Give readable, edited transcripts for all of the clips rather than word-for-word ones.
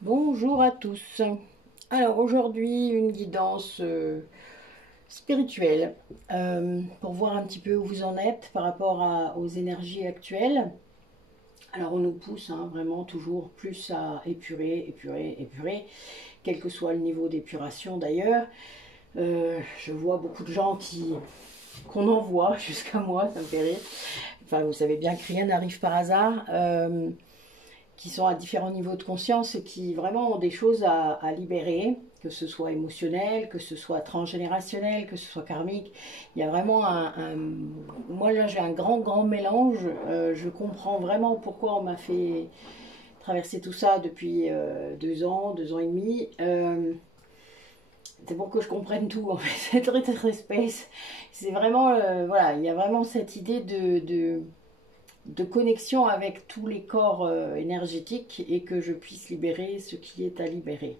Bonjour à tous. Alors aujourd'hui, une guidance spirituelle pour voir un petit peu où vous en êtes par rapport aux énergies actuelles. Alors on nous pousse vraiment toujours plus à épurer, épurer, épurer, quel que soit le niveau d'épuration d'ailleurs. Je vois beaucoup de gens qu'on envoie jusqu'à moi, ça me fait rire. Enfin, vous savez bien que rien n'arrive par hasard. Qui sont à différents niveaux de conscience et qui vraiment ont des choses à libérer, que ce soit émotionnel, que ce soit transgénérationnel, que ce soit karmique. Il y a vraiment moi là j'ai un grand mélange. Je comprends vraiment pourquoi on m'a fait traverser tout ça depuis 2 ans et demi. C'est pour que je comprenne tout en fait. C'est très space. C'est vraiment voilà, il y a vraiment cette idée de connexion avec tous les corps énergétiques et que je puisse libérer ce qui est à libérer.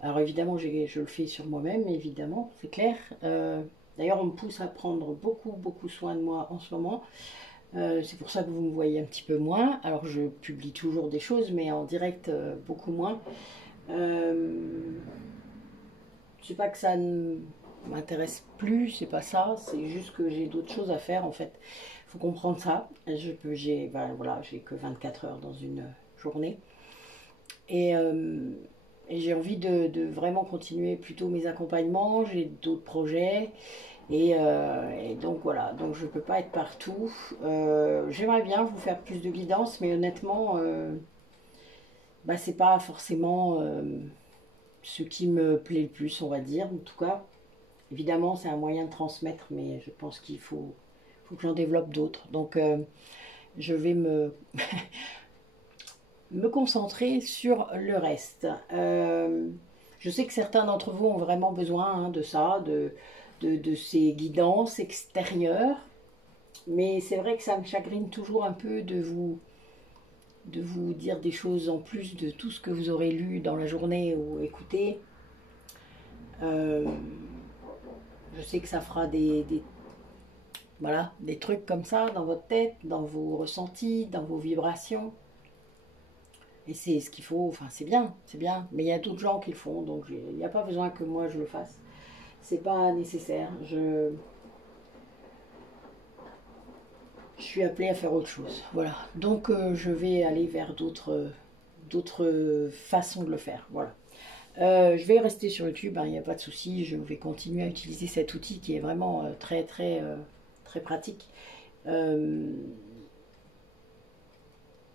Alors évidemment, je le fais sur moi-même, évidemment, c'est clair. D'ailleurs, on me pousse à prendre beaucoup soin de moi en ce moment. C'est pour ça que vous me voyez un petit peu moins. Alors je publie toujours des choses, mais en direct, beaucoup moins. C'est pas que ça ne m'intéresse plus, c'est pas ça, c'est juste que j'ai d'autres choses à faire en fait. Il faut comprendre ça. Voilà, j'ai que 24 heures dans une journée. Et, euh, et j'ai envie de vraiment continuer plutôt mes accompagnements, j'ai d'autres projets. Et donc voilà, donc je ne peux pas être partout. J'aimerais bien vous faire plus de guidance, mais honnêtement, c'est pas forcément ce qui me plaît le plus, on va dire. En tout cas, évidemment, c'est un moyen de transmettre, mais je pense qu'il faut que j'en développe d'autres. Donc, je vais me concentrer sur le reste. Je sais que certains d'entre vous ont vraiment besoin de ça, de ces guidances extérieures. Mais c'est vrai que ça me chagrine toujours un peu de vous dire des choses en plus de tout ce que vous aurez lu dans la journée ou écouté. Je sais que ça fera voilà, des trucs comme ça dans votre tête, dans vos ressentis, dans vos vibrations. Et c'est ce qu'il faut, enfin c'est bien, c'est bien. Mais il y a d'autres gens qui le font, donc il n'y a pas besoin que moi je le fasse. C'est pas nécessaire. Je suis appelée à faire autre chose. Voilà. Donc je vais aller vers d'autres façons de le faire. Voilà. Je vais rester sur YouTube, il n'y a pas de souci. Je vais continuer à utiliser cet outil qui est vraiment très pratique.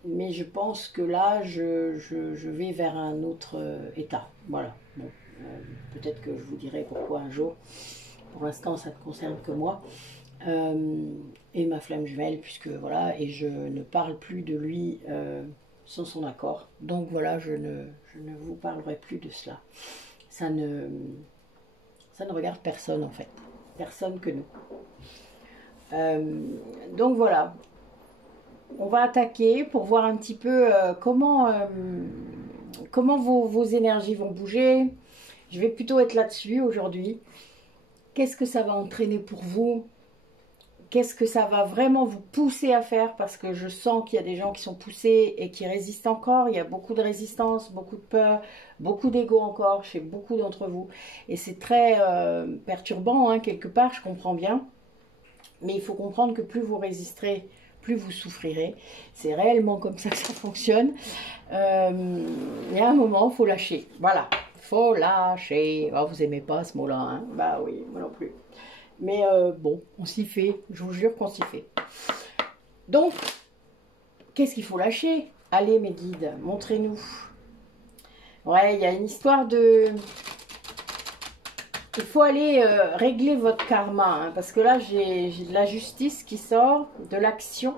Mais je pense que là, je vais vers un autre état. Voilà. Bon, peut-être que je vous dirai pourquoi un jour. Pour l'instant, ça ne concerne que moi. Et ma flamme jumelle, puisque voilà, et je ne parle plus de lui sans son accord. Donc voilà, je ne vous parlerai plus de cela. Ça ne regarde personne en fait. Personne que nous. Donc voilà. On va attaquer pour voir un petit peu comment vos énergies vont bouger. Je vais plutôt être là-dessus aujourd'hui. Qu'est-ce que ça va entraîner pour vous? Qu'est-ce que ça va vraiment vous pousser à faire? Parce que je sens qu'il y a des gens qui sont poussés et qui résistent encore. Il y a beaucoup de résistance, beaucoup de peur, beaucoup d'ego encore chez beaucoup d'entre vous. Et c'est très perturbant, quelque part, je comprends bien. Mais il faut comprendre que plus vous résisterez, plus vous souffrirez. C'est réellement comme ça que ça fonctionne. Il y a un moment, il faut lâcher. Voilà, faut lâcher. Oh, vous aimez pas ce mot-là, hein? Bah oui, moi non plus. Mais bon, on s'y fait. Je vous jure qu'on s'y fait. Donc, qu'est-ce qu'il faut lâcher? Allez, mes guides, montrez-nous. Ouais, il y a une histoire de... Il faut aller régler votre karma, parce que là, j'ai de la justice qui sort, de l'action.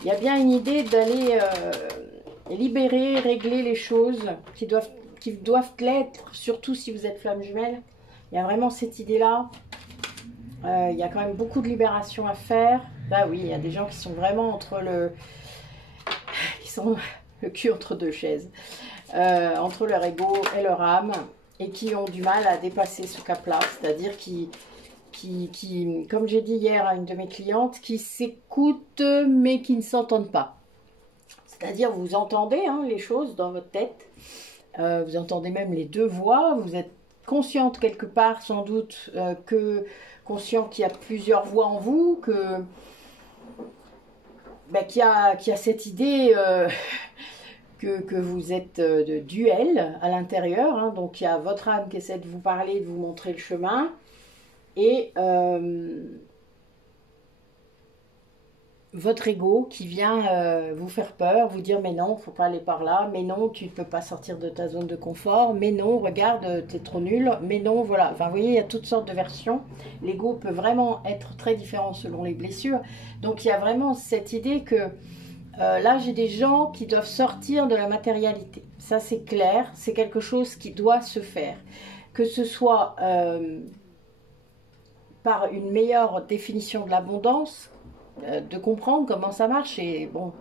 Il y a bien une idée d'aller libérer, régler les choses qui doivent l'être, surtout si vous êtes flamme jumelle. Il y a vraiment cette idée-là. Il y a quand même beaucoup de libération à faire. Bah oui, il y a des gens qui sont vraiment qui sont le cul entre deux chaises. Entre leur ego et leur âme. Et qui ont du mal à dépasser ce cap-là. C'est-à-dire qui, comme j'ai dit hier à une de mes clientes, qui s'écoutent mais qui ne s'entendent pas. C'est-à-dire vous entendez les choses dans votre tête, Vous entendez même les deux voix. Vous êtes consciente quelque part, sans doute, conscient qu'il y a plusieurs voix en vous, qu'il y a cette idée que vous êtes de duel à l'intérieur. Hein. Donc il y a votre âme qui essaie de vous parler, de vous montrer le chemin. Et votre ego qui vient vous faire peur, vous dire mais non, faut pas aller par là, mais non, tu ne peux pas sortir de ta zone de confort, mais non, regarde, t'es trop nul, mais non, voilà. Enfin, vous voyez, il y a toutes sortes de versions. L'ego peut vraiment être très différent selon les blessures. Donc, il y a vraiment cette idée que là, j'ai des gens qui doivent sortir de la matérialité. Ça, c'est clair, c'est quelque chose qui doit se faire. Que ce soit par une meilleure définition de l'abondance, de comprendre comment ça marche. Et bon,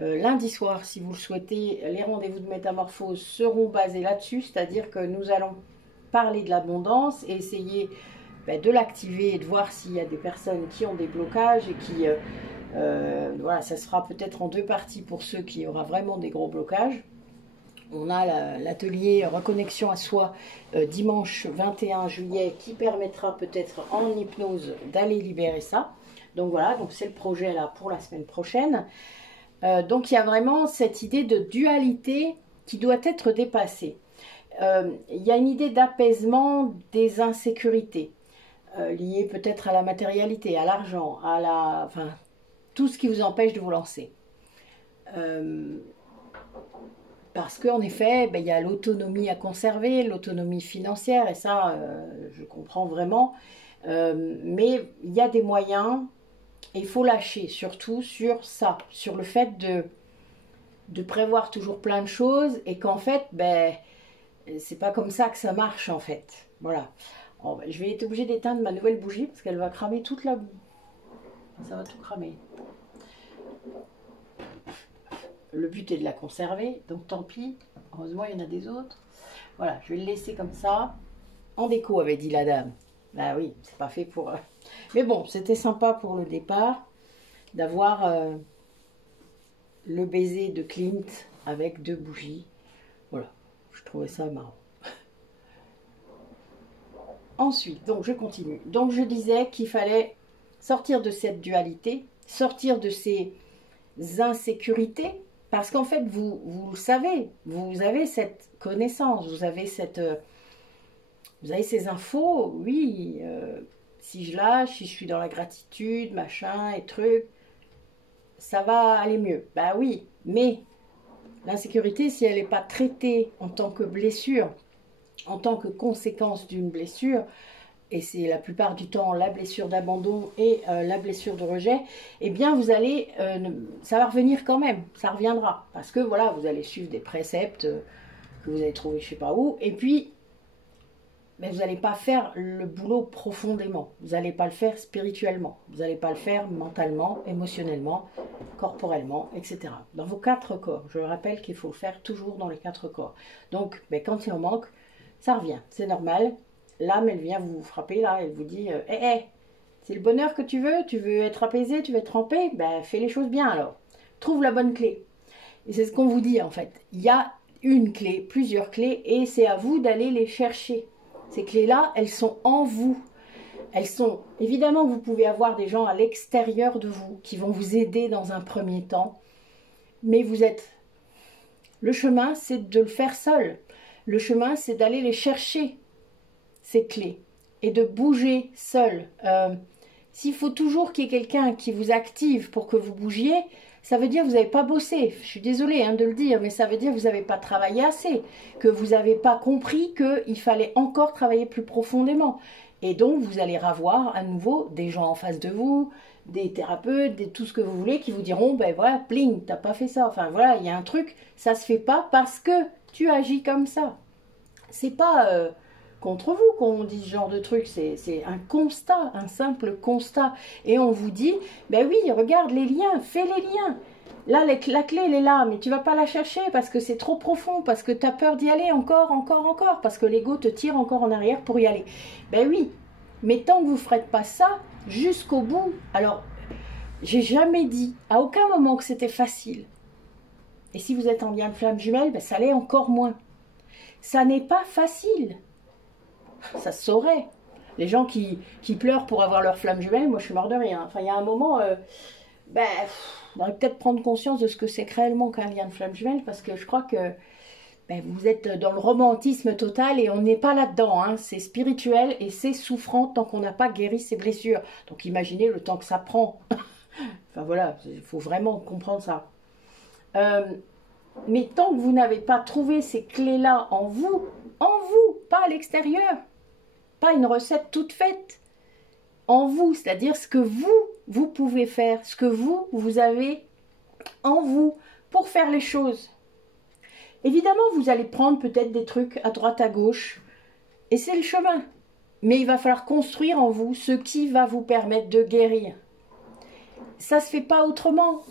lundi soir, si vous le souhaitez, les rendez-vous de métamorphose seront basés là-dessus, c'est-à-dire que nous allons parler de l'abondance et essayer de l'activer et de voir s'il y a des personnes qui ont des blocages et qui... voilà, ça sera peut-être en deux parties pour ceux qui aura vraiment des gros blocages. On a l'atelier Reconnexion à soi dimanche 21 juillet qui permettra peut-être en hypnose d'aller libérer ça. Donc voilà, donc c'est le projet là pour la semaine prochaine. Donc il y a vraiment cette idée de dualité qui doit être dépassée. Il y a une idée d'apaisement des insécurités liées peut-être à la matérialité, à l'argent, enfin, tout ce qui vous empêche de vous lancer. Parce qu'en effet, il y a l'autonomie à conserver, l'autonomie financière, et ça, je comprends vraiment. Mais il y a des moyens, et il faut lâcher, surtout sur ça, sur le fait de prévoir toujours plein de choses, et qu'en fait, c'est pas comme ça que ça marche, en fait. Voilà. Je vais être obligée d'éteindre ma nouvelle bougie, parce qu'elle va cramer toute la boue. Ça va tout cramer. Le but est de la conserver, donc tant pis. Heureusement, il y en a des autres. Voilà, je vais le laisser comme ça. En déco, avait dit la dame. Bah oui, c'est pas fait pour... Mais bon, c'était sympa pour le départ d'avoir le baiser de Clint avec 2 bougies. Voilà, je trouvais ça marrant. Ensuite, donc je continue. Donc je disais qu'il fallait sortir de cette dualité, sortir de ces insécurités, parce qu'en fait, vous le savez, vous avez cette connaissance, vous avez ces infos, oui, si je lâche, si je suis dans la gratitude, machin et truc, ça va aller mieux. Bah oui, mais l'insécurité, si elle n'est pas traitée en tant que blessure, en tant que conséquence d'une blessure, et c'est la plupart du temps la blessure d'abandon et la blessure de rejet, eh bien vous allez, ça va revenir quand même, ça reviendra, parce que voilà, vous allez suivre des préceptes que vous allez trouver je sais pas où, et puis mais vous n'allez pas faire le boulot profondément, vous n'allez pas le faire spirituellement, vous n'allez pas le faire mentalement, émotionnellement, corporellement, etc. Dans vos 4 corps, je rappelle qu'il faut le faire toujours dans les 4 corps. Donc quand il en manque, ça revient, c'est normal. L'âme, elle vient vous frapper, là, elle vous dit c'est le bonheur que tu veux être apaisé, tu veux être en paix, fais les choses bien alors. Trouve la bonne clé. Et c'est ce qu'on vous dit en fait. Il y a une clé, plusieurs clés, et c'est à vous d'aller les chercher. Ces clés-là, elles sont en vous. Elles sont, évidemment, vous pouvez avoir des gens à l'extérieur de vous qui vont vous aider dans un premier temps, mais le chemin, c'est de le faire seul. Le chemin, c'est d'aller les chercher, ces clés, et de bouger seul. S'il faut toujours qu'il y ait quelqu'un qui vous active pour que vous bougiez, ça veut dire que vous n'avez pas bossé. Je suis désolée de le dire, mais ça veut dire que vous n'avez pas travaillé assez, que vous n'avez pas compris qu'il fallait encore travailler plus profondément. Et donc, vous allez revoir à nouveau des gens en face de vous, des thérapeutes, tout ce que vous voulez, qui vous diront, voilà, bling, t'as pas fait ça. Enfin, voilà, il y a un truc, ça se fait pas parce que tu agis comme ça. C'est pas... contre vous qu'on dit ce genre de truc, c'est un constat, un simple constat. Et on vous dit, oui, regarde les liens, fais les liens. Là, la clé, elle est là, mais tu vas pas la chercher parce que c'est trop profond, parce que tu as peur d'y aller encore, parce que l'ego te tire encore en arrière pour y aller. Oui, mais tant que vous ne ferez pas ça, jusqu'au bout, alors, j'ai jamais dit, à aucun moment que c'était facile. Et si vous êtes en lien de flamme jumelle, ça l'est encore moins. Ça n'est pas facile. Ça se saurait. Les gens qui pleurent pour avoir leur flamme jumelle, moi je suis mort de rien. Enfin, il y a un moment, on devrait peut-être prendre conscience de ce que c'est réellement qu'un lien de flamme jumelle, parce que je crois que vous êtes dans le romantisme total et on n'est pas là-dedans. Hein. C'est spirituel et c'est souffrant tant qu'on n'a pas guéri ses blessures. Donc imaginez le temps que ça prend. Enfin voilà, il faut vraiment comprendre ça. Mais tant que vous n'avez pas trouvé ces clés-là en vous, pas à l'extérieur, pas une recette toute faite, en vous, c'est-à-dire ce que vous pouvez faire, ce que vous avez en vous pour faire les choses. Évidemment, vous allez prendre peut-être des trucs à droite, à gauche, et c'est le chemin. Mais il va falloir construire en vous ce qui va vous permettre de guérir. Ça se fait pas autrement.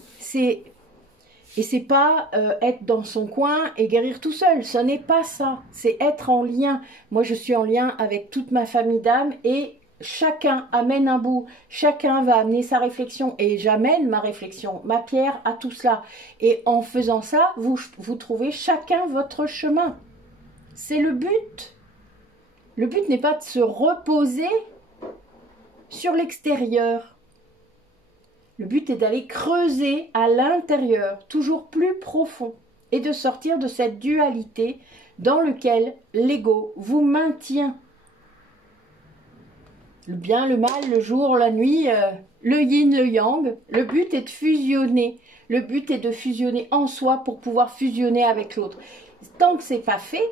Et c'est pas être dans son coin et guérir tout seul. Ce n'est pas ça. C'est être en lien. Moi, je suis en lien avec toute ma famille d'âmes et chacun amène un bout. Chacun va amener sa réflexion et j'amène ma réflexion, ma pierre à tout cela. Et en faisant ça, vous trouvez chacun votre chemin. C'est le but. Le but n'est pas de se reposer sur l'extérieur. Le but est d'aller creuser à l'intérieur, toujours plus profond, et de sortir de cette dualité dans laquelle l'ego vous maintient. Le bien, le mal, le jour, la nuit, le yin, le yang. Le but est de fusionner. Le but est de fusionner en soi pour pouvoir fusionner avec l'autre. Tant que ce n'est pas fait,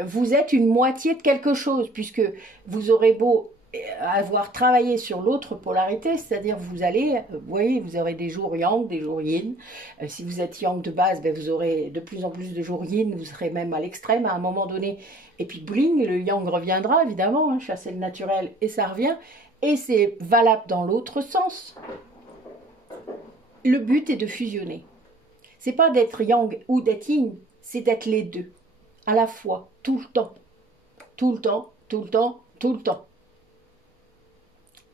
vous êtes une moitié de quelque chose, puisque vous aurez beau avoir travaillé sur l'autre polarité, c'est-à-dire vous allez, vous voyez, vous aurez des jours yang, des jours yin. Si vous êtes yang de base, vous aurez de plus en plus de jours yin, vous serez même à l'extrême à un moment donné. Et puis bling, le yang reviendra évidemment, hein, chasser le naturel et ça revient. Et c'est valable dans l'autre sens. Le but est de fusionner. C'est pas d'être yang ou d'être yin, c'est d'être les deux, à la fois, tout le temps. Tout le temps, tout le temps, tout le temps.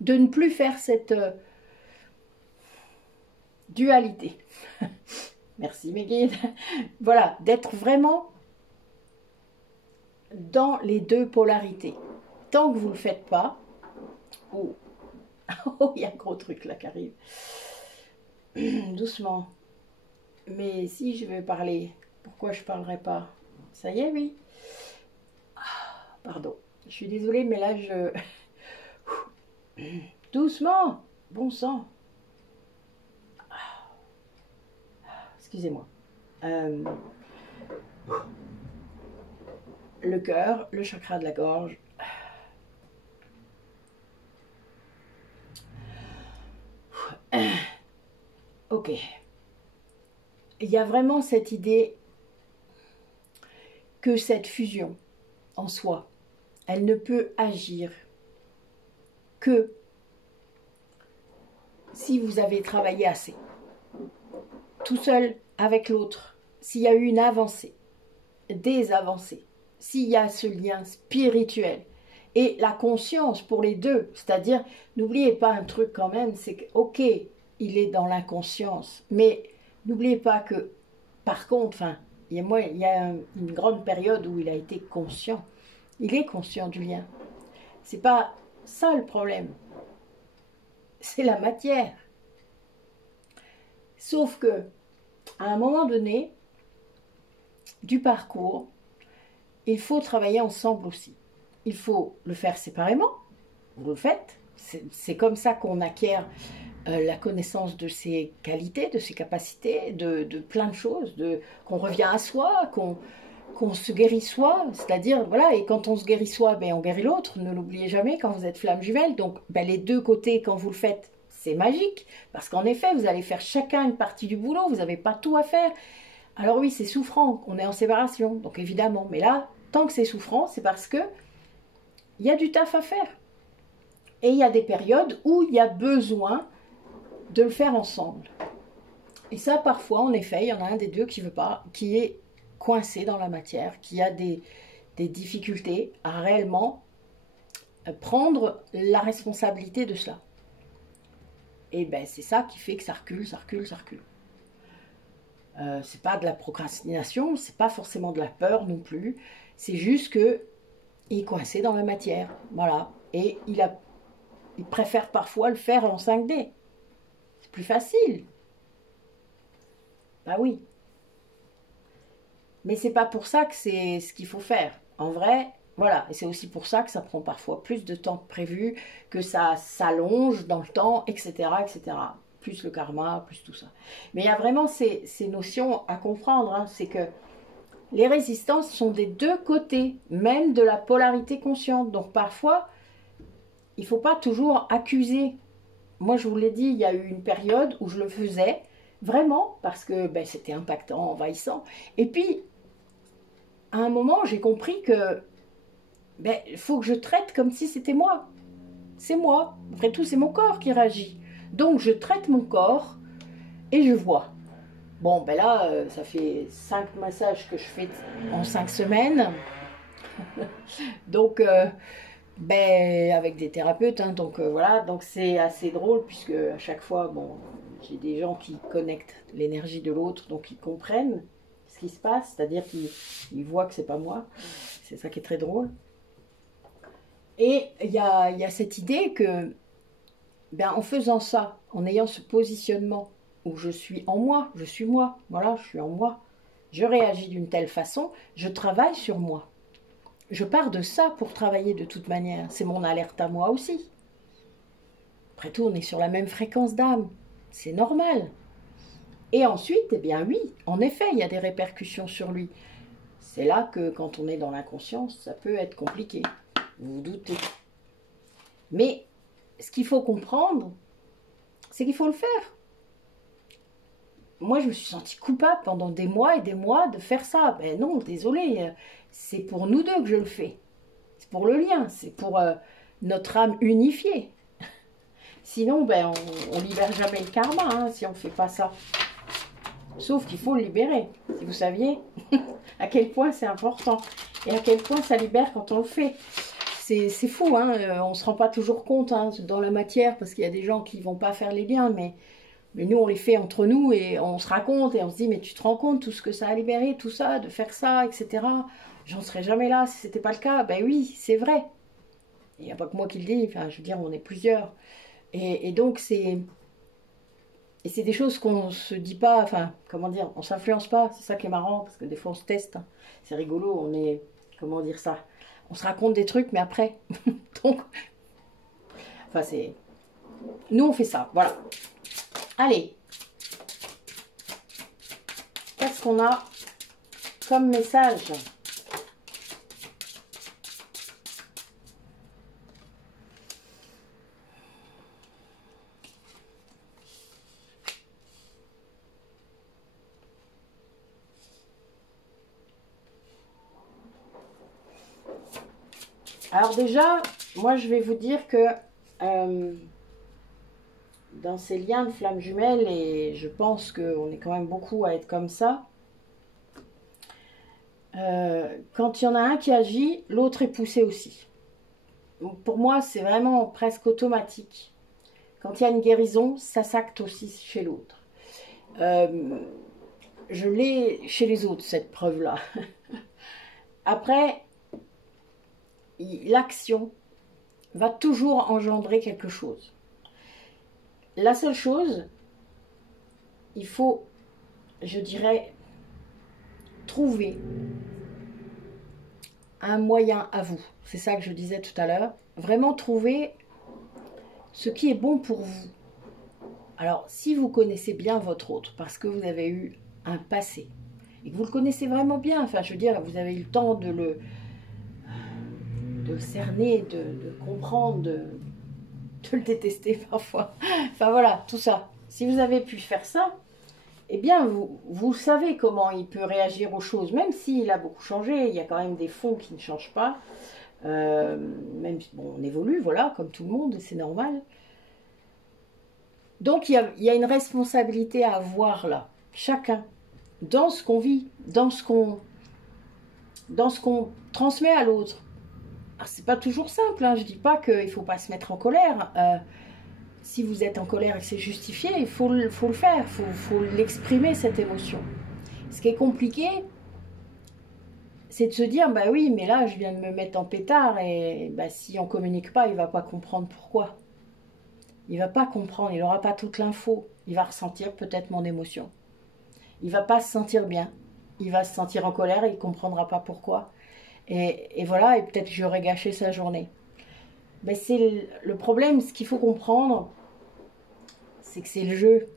De ne plus faire cette dualité. Merci mes guides. Voilà, d'être vraiment dans les deux polarités. Tant que vous ne le faites pas, oh, il y a un gros truc là qui arrive. Doucement. Mais si je veux parler, pourquoi je ne parlerai pas? Ça y est, oui. Pardon, je suis désolée, mais là je... Doucement, bon sang. Excusez-moi. Le cœur, le chakra de la gorge. Ok. Il y a vraiment cette idée que cette fusion en soi, elle ne peut agir que si vous avez travaillé assez. Tout seul, avec l'autre, s'il y a eu une avancée, des avancées, s'il y a ce lien spirituel et la conscience pour les deux, c'est-à-dire, n'oubliez pas un truc quand même, c'est que, ok, il est dans l'inconscience, mais n'oubliez pas que, par contre, il y a une grande période où il a été conscient. Il est conscient du lien. C'est pas ça le problème. C'est la matière. Sauf que, à un moment donné du parcours, il faut travailler ensemble aussi. Il faut le faire séparément. Vous le faites. C'est comme ça qu'on acquiert la connaissance de ses qualités, de ses capacités, de plein de choses, qu'on revient à soi, qu'on se guérit soi, c'est-à-dire, voilà, et quand on se guérit soi, on guérit l'autre, ne l'oubliez jamais quand vous êtes flamme jumelle, donc les deux côtés, quand vous le faites, c'est magique, parce qu'en effet, vous allez faire chacun une partie du boulot, vous n'avez pas tout à faire. Alors oui, c'est souffrant, on est en séparation, donc évidemment, mais là, tant que c'est souffrant, c'est parce que il y a du taf à faire. Et il y a des périodes où il y a besoin de le faire ensemble. Et ça, parfois, en effet, il y en a un des deux qui veut pas, qui est coincé dans la matière, qui a des difficultés à réellement prendre la responsabilité de cela. Et c'est ça qui fait que ça recule, ça recule, ça recule. C'est pas de la procrastination, c'est pas forcément de la peur non plus. C'est juste que il est coincé dans la matière, voilà. Et il préfère parfois le faire en 5D. C'est plus facile. Bah oui. Mais c'est pas pour ça que c'est ce qu'il faut faire. En vrai, voilà. Et c'est aussi pour ça que ça prend parfois plus de temps que prévu, que ça s'allonge dans le temps, etc., etc. Plus le karma, plus tout ça. Mais il y a vraiment ces notions à comprendre. Hein. C'est que les résistances sont des deux côtés, même de la polarité consciente. Donc parfois, il ne faut pas toujours accuser. Moi, je vous l'ai dit, il y a eu une période où je le faisais vraiment parce que ben, c'était impactant, envahissant. Et puis, à un moment, j'ai compris que ben, faut que je traite comme si c'était moi. C'est moi. Après tout, c'est mon corps qui réagit. Donc, je traite mon corps et je vois. Bon, ben là, ça fait 5 massages que je fais en 5 semaines. Donc, ben, avec des thérapeutes. Hein, donc, voilà. Donc, c'est assez drôle puisque à chaque fois, bon, j'ai des gens qui connectent l'énergie de l'autre, donc ils comprennent ce qui se passe. C'est-à-dire qu'ils voient que c'est pas moi. C'est ça qui est très drôle. Et il y a cette idée que, ben, en faisant ça, en ayant ce positionnement où je suis en moi, voilà, je suis en moi, je réagis d'une telle façon, je travaille sur moi. Je pars de ça pour travailler de toute manière. C'est mon alerte à moi aussi. Après tout, on est sur la même fréquence d'âme. C'est normal. Et ensuite, eh bien oui, en effet, il y a des répercussions sur lui. C'est là que quand on est dans l'inconscience, ça peut être compliqué. Vous vous doutez. Mais ce qu'il faut comprendre, c'est qu'il faut le faire. Moi, je me suis sentie coupable pendant des mois et des mois de faire ça. Ben non, désolé, c'est pour nous deux que je le fais. C'est pour le lien, c'est pour notre âme unifiée. Sinon, ben, on libère jamais le karma hein, si on ne fait pas ça. Sauf qu'il faut le libérer. Si vous saviez à quel point c'est important et à quel point ça libère quand on le fait. C'est fou, hein, on ne se rend pas toujours compte hein, dans la matière parce qu'il y a des gens qui ne vont pas faire les liens, mais nous on les fait entre nous et on se raconte et on se dit mais tu te rends compte tout ce que ça a libéré, tout ça, de faire ça, etc. J'en serais jamais là si c'était pas le cas. Ben oui, c'est vrai. Il n'y a pas que moi qui le dis, enfin je veux dire on est plusieurs. Et donc c'est des choses qu'on se dit pas, enfin comment dire, on s'influence pas, c'est ça qui est marrant parce que des fois on se teste, hein. C'est rigolo, on est, comment dire ça, on se raconte des trucs mais après, donc, enfin c'est, nous on fait ça, voilà. Allez, qu'est-ce qu'on a comme message ? Alors déjà, moi je vais vous dire que dans ces liens de flammes jumelles, et je pense qu'on est quand même beaucoup à être comme ça, quand il y en a un qui agit, l'autre est poussé aussi. Donc pour moi, c'est vraiment presque automatique. Quand il y a une guérison, ça s'acte aussi chez l'autre. Je l'ai chez les autres, cette preuve-là. Après, l'action va toujours engendrer quelque chose. La seule chose, il faut, je dirais, trouver un moyen à vous. C'est ça que je disais tout à l'heure. Vraiment trouver ce qui est bon pour vous. Alors, si vous connaissez bien votre autre, parce que vous avez eu un passé, et que vous le connaissez vraiment bien, enfin, je veux dire, vous avez eu le temps de le cerner, de comprendre, de le détester parfois. Enfin voilà, tout ça. Si vous avez pu faire ça, eh bien vous savez comment il peut réagir aux choses, même s'il a beaucoup changé, il y a quand même des fonds qui ne changent pas. Même bon, on évolue, voilà, comme tout le monde, c'est normal. Donc il y a une responsabilité à avoir là, chacun, dans ce qu'on vit, dans ce qu'on transmet à l'autre. C'est pas toujours simple, hein. Je dis pas qu'il faut pas se mettre en colère. Si vous êtes en colère et que c'est justifié, il faut le faire, il faut l'exprimer cette émotion. Ce qui est compliqué, c'est de se dire, bah oui, mais là, je viens de me mettre en pétard et bah, si on communique pas, il va pas comprendre pourquoi. Il va pas comprendre, il n'aura pas toute l'info. Il va ressentir peut-être mon émotion. Il va pas se sentir bien. Il va se sentir en colère et il comprendra pas pourquoi. Et voilà, et peut-être que j'aurais gâché sa journée. Mais c'est le problème, ce qu'il faut comprendre, c'est que c'est le jeu.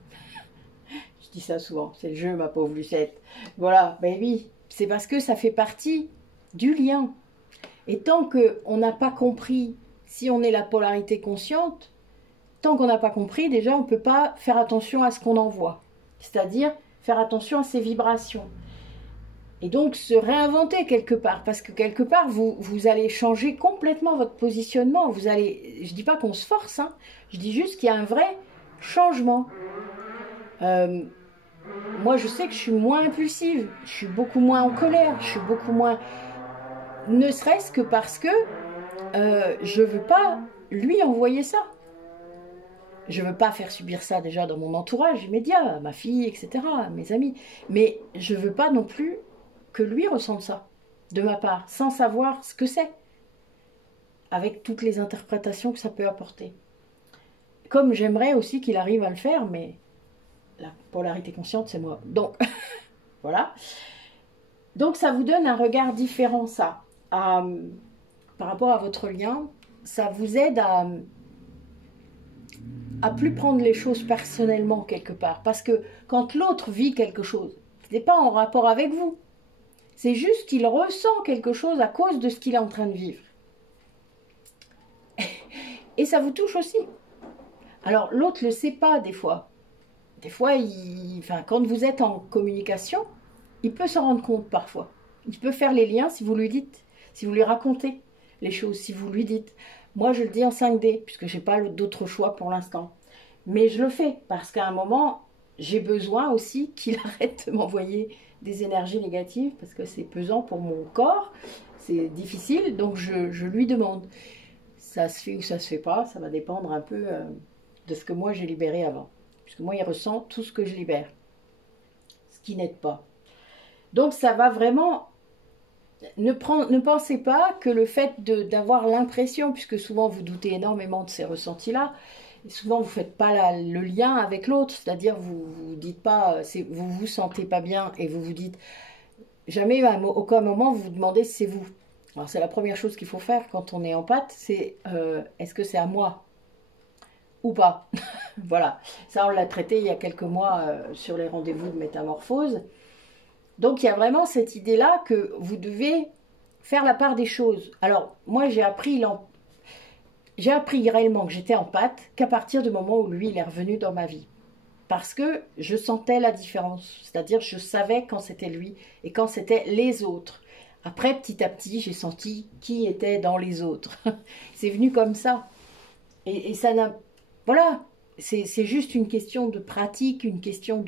Je dis ça souvent, c'est le jeu, ma pauvre Lucette. Voilà, ben oui, c'est parce que ça fait partie du lien. Et tant qu'on n'a pas compris, si on est la polarité consciente, tant qu'on n'a pas compris, déjà, on ne peut pas faire attention à ce qu'on envoie. C'est-à-dire faire attention à ses vibrations. Et donc se réinventer quelque part, parce que quelque part, vous allez changer complètement votre positionnement. Vous allez, je ne dis pas qu'on se force, hein, je dis juste qu'il y a un vrai changement. Moi, je sais que je suis moins impulsive, je suis beaucoup moins en colère, je suis beaucoup moins... Ne serait-ce que parce que je ne veux pas lui envoyer ça. Je ne veux pas faire subir ça déjà dans mon entourage immédiat, ma fille, etc., mes amis. Mais je ne veux pas non plus que lui ressente ça, de ma part, sans savoir ce que c'est, avec toutes les interprétations que ça peut apporter. Comme j'aimerais aussi qu'il arrive à le faire, mais la polarité consciente, c'est moi. Donc, voilà. Donc, ça vous donne un regard différent, ça, par rapport à votre lien. Ça vous aide à plus prendre les choses personnellement, quelque part. Parce que quand l'autre vit quelque chose, ce n'est pas en rapport avec vous. C'est juste qu'il ressent quelque chose à cause de ce qu'il est en train de vivre. Et ça vous touche aussi. Alors, l'autre ne le sait pas des fois. Des fois, quand vous êtes en communication, il peut s'en rendre compte parfois. Il peut faire les liens si vous lui dites, si vous lui racontez les choses, si vous lui dites. Moi, je le dis en 5D, puisque je n'ai pas d'autre choix pour l'instant. Mais je le fais, parce qu'à un moment, j'ai besoin aussi qu'il arrête de m'envoyer des énergies négatives, parce que c'est pesant pour mon corps, c'est difficile, donc je lui demande. Ça se fait ou ça se fait pas, ça va dépendre un peu de ce que moi j'ai libéré avant. Puisque moi, il ressent tout ce que je libère, ce qui n'aide pas. Donc, ça va vraiment... Ne pensez pas que le fait d'avoir l'impression, puisque souvent vous doutez énormément de ces ressentis-là, et souvent vous ne faites pas le lien avec l'autre, c'est-à-dire vous vous dites pas, vous vous sentez pas bien et vous vous dites, jamais à aucun moment vous vous demandez si c'est vous. Alors c'est la première chose qu'il faut faire quand on est empathe, c'est est-ce que c'est à moi ou pas. Voilà, ça on l'a traité il y a quelques mois sur les rendez-vous de métamorphose. Donc il y a vraiment cette idée-là que vous devez faire la part des choses. Alors moi j'ai appris réellement que j'étais empathe qu'à partir du moment où lui il est revenu dans ma vie. Parce que je sentais la différence, c'est-à-dire je savais quand c'était lui et quand c'était les autres. Après petit à petit j'ai senti qui était dans les autres. C'est venu comme ça. Et ça n'a... Voilà, c'est juste une question de pratique, une question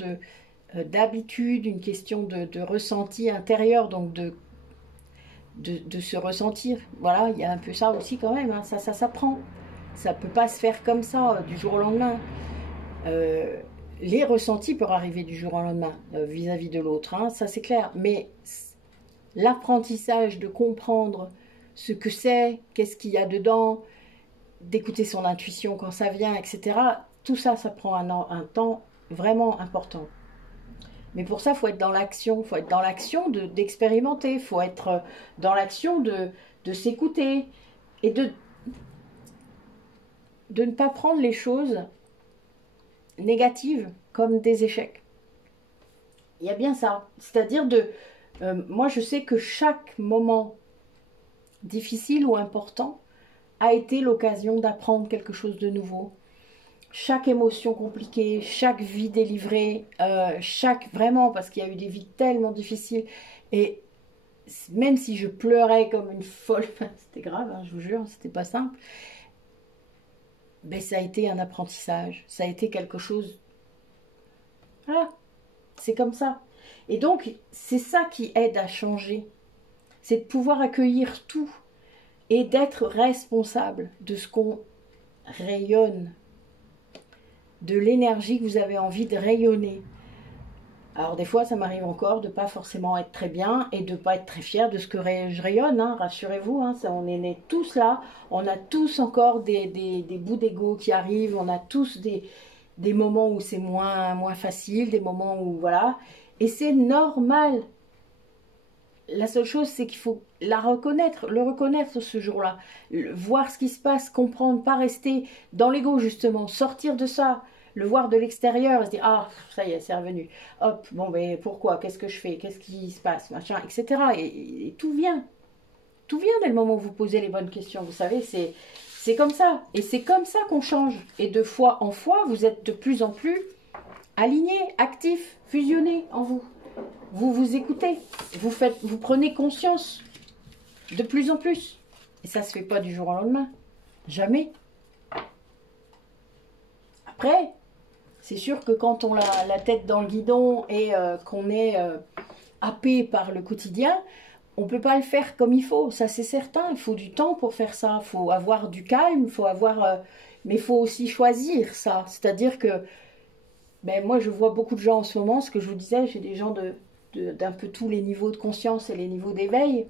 d'habitude, une question de ressenti intérieur, donc de se ressentir. Voilà, il y a un peu ça aussi quand même, hein. Ça s'apprend. Ça ne peut pas se faire comme ça, du jour au lendemain. Les ressentis peuvent arriver du jour au lendemain, vis-à-vis de l'autre, hein, ça c'est clair. Mais l'apprentissage de comprendre ce que c'est, qu'est-ce qu'il y a dedans, d'écouter son intuition quand ça vient, etc. Tout ça, ça prend un temps vraiment important. Mais pour ça, il faut être dans l'action. Il faut être dans l'action d'expérimenter. Il faut être dans l'action de s'écouter. Et de ne pas prendre les choses négatives comme des échecs. Il y a bien ça. C'est-à-dire moi, je sais que chaque moment difficile ou important a été l'occasion d'apprendre quelque chose de nouveau. Chaque émotion compliquée, chaque vie délivrée, vraiment, parce qu'il y a eu des vies tellement difficiles, et même si je pleurais comme une folle, c'était grave, hein, je vous jure, c'était pas simple, mais ça a été un apprentissage, ça a été quelque chose, voilà, c'est comme ça. Et donc, c'est ça qui aide à changer, c'est de pouvoir accueillir tout, et d'être responsable de ce qu'on rayonne, de l'énergie que vous avez envie de rayonner. Alors des fois, ça m'arrive encore de pas forcément être très bien et de pas être très fière de ce que je rayonne, hein, rassurez-vous, hein, ça, on est nés tous là, on a tous encore des bouts d'ego qui arrivent, on a tous des moments où c'est moins facile, des moments où voilà, et c'est normal. La seule chose, c'est qu'il faut le reconnaître ce jour-là, voir ce qui se passe, comprendre, pas rester dans l'ego justement, sortir de ça, le voir de l'extérieur et se dire ah ça y est, c'est revenu, hop, bon ben pourquoi, qu'est-ce que je fais, qu'est-ce qui se passe, machin, etc. Et tout vient dès le moment où vous posez les bonnes questions, vous savez, c'est comme ça, et c'est comme ça qu'on change, et de fois en fois, vous êtes de plus en plus aligné, actif, fusionné en vous. Vous vous écoutez, vous prenez conscience de plus en plus. Et ça ne se fait pas du jour au lendemain. Jamais. Après, c'est sûr que quand on a la tête dans le guidon et qu'on est happé par le quotidien, on ne peut pas le faire comme il faut. Ça, c'est certain. Il faut du temps pour faire ça. Il faut avoir du calme. Il faut avoir... mais il faut aussi choisir ça. C'est-à-dire que ben, moi, je vois beaucoup de gens en ce moment. Ce que je vous disais, j'ai des gens d'un peu tous les niveaux de conscience et les niveaux d'éveil.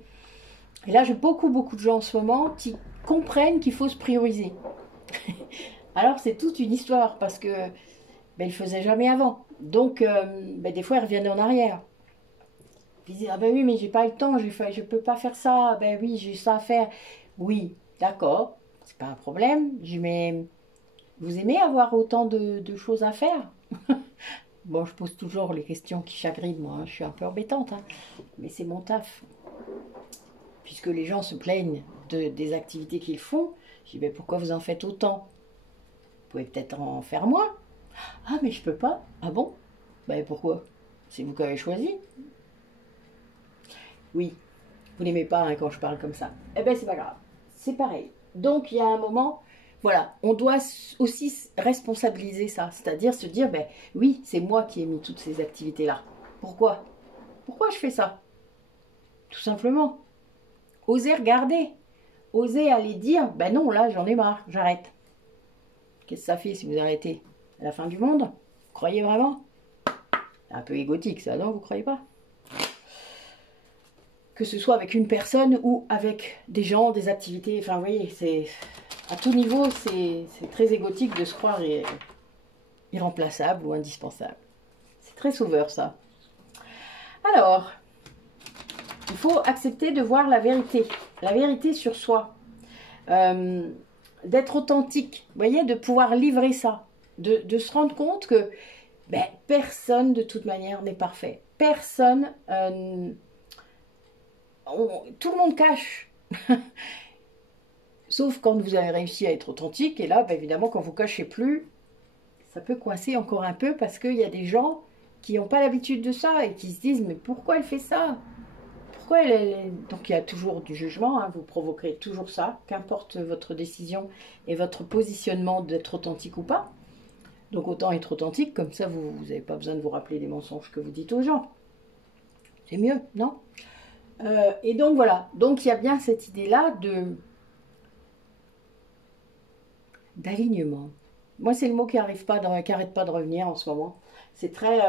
Et là, j'ai beaucoup de gens en ce moment qui comprennent qu'il faut se prioriser. Alors, c'est toute une histoire parce que ben, ils ne le faisaient jamais avant. Donc, ben, des fois, ils reviennent en arrière. Ils disent, ah ben oui, mais j'ai pas le temps, je peux pas faire ça. Ben oui, j'ai ça à faire. Oui, d'accord, c'est pas un problème. Mais vous aimez avoir autant de choses à faire? Bon, je pose toujours les questions qui chagrinent, moi, hein. Je suis un peu embêtante, hein. Mais c'est mon taf. Puisque les gens se plaignent des activités qu'ils font, je dis, mais pourquoi vous en faites autant? Vous pouvez peut-être en faire moins. Ah, mais je peux pas. Ah bon? Ben pourquoi? C'est vous qui avez choisi. Oui, vous n'aimez pas hein, quand je parle comme ça. Eh ben c'est pas grave, c'est pareil. Donc il y a un moment... Voilà, on doit aussi responsabiliser ça, c'est-à-dire se dire, ben oui, c'est moi qui ai mis toutes ces activités-là. Pourquoi? Pourquoi je fais ça? Tout simplement. Oser regarder, oser aller dire, ben non, là, j'en ai marre, j'arrête. Qu'est-ce que ça fait si vous arrêtez? À la fin du monde? Vous croyez vraiment? C'est un peu égotique ça, non? Vous croyez pas? Que ce soit avec une personne ou avec des gens, des activités, enfin, vous voyez, c'est... À tout niveau, c'est très égotique de se croire irremplaçable ou indispensable. C'est très sauveur, ça. Alors, il faut accepter de voir la vérité sur soi. D'être authentique, vous voyez, de pouvoir livrer ça. De se rendre compte que ben, personne, de toute manière, n'est parfait. Personne... tout le monde cache. Sauf quand vous avez réussi à être authentique. Et là, bah évidemment, quand vous ne cachez plus, ça peut coincer encore un peu parce qu'il y a des gens qui n'ont pas l'habitude de ça et qui se disent, mais pourquoi elle fait ça? Pourquoi Donc il y a toujours du jugement, hein, vous provoquerez toujours ça, qu'importe votre décision et votre positionnement d'être authentique ou pas. Donc autant être authentique, comme ça vous n'avez pas besoin de vous rappeler des mensonges que vous dites aux gens. C'est mieux, non? Et donc voilà, donc il y a bien cette idée-là d'alignement. Moi, c'est le mot qui arrête pas de revenir en ce moment. C'est très...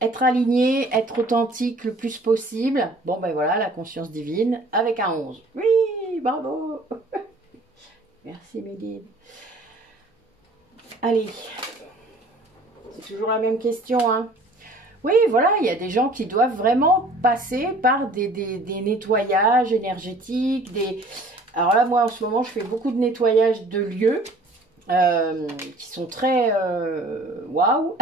être aligné, être authentique le plus possible. Bon, ben voilà, la conscience divine avec un 11. Oui, bravo. Merci, mes guides. Allez. C'est toujours la même question, hein. Oui, voilà, il y a des gens qui doivent vraiment passer par des nettoyages énergétiques, Alors là, moi, en ce moment, je fais beaucoup de nettoyage de lieux qui sont très waouh.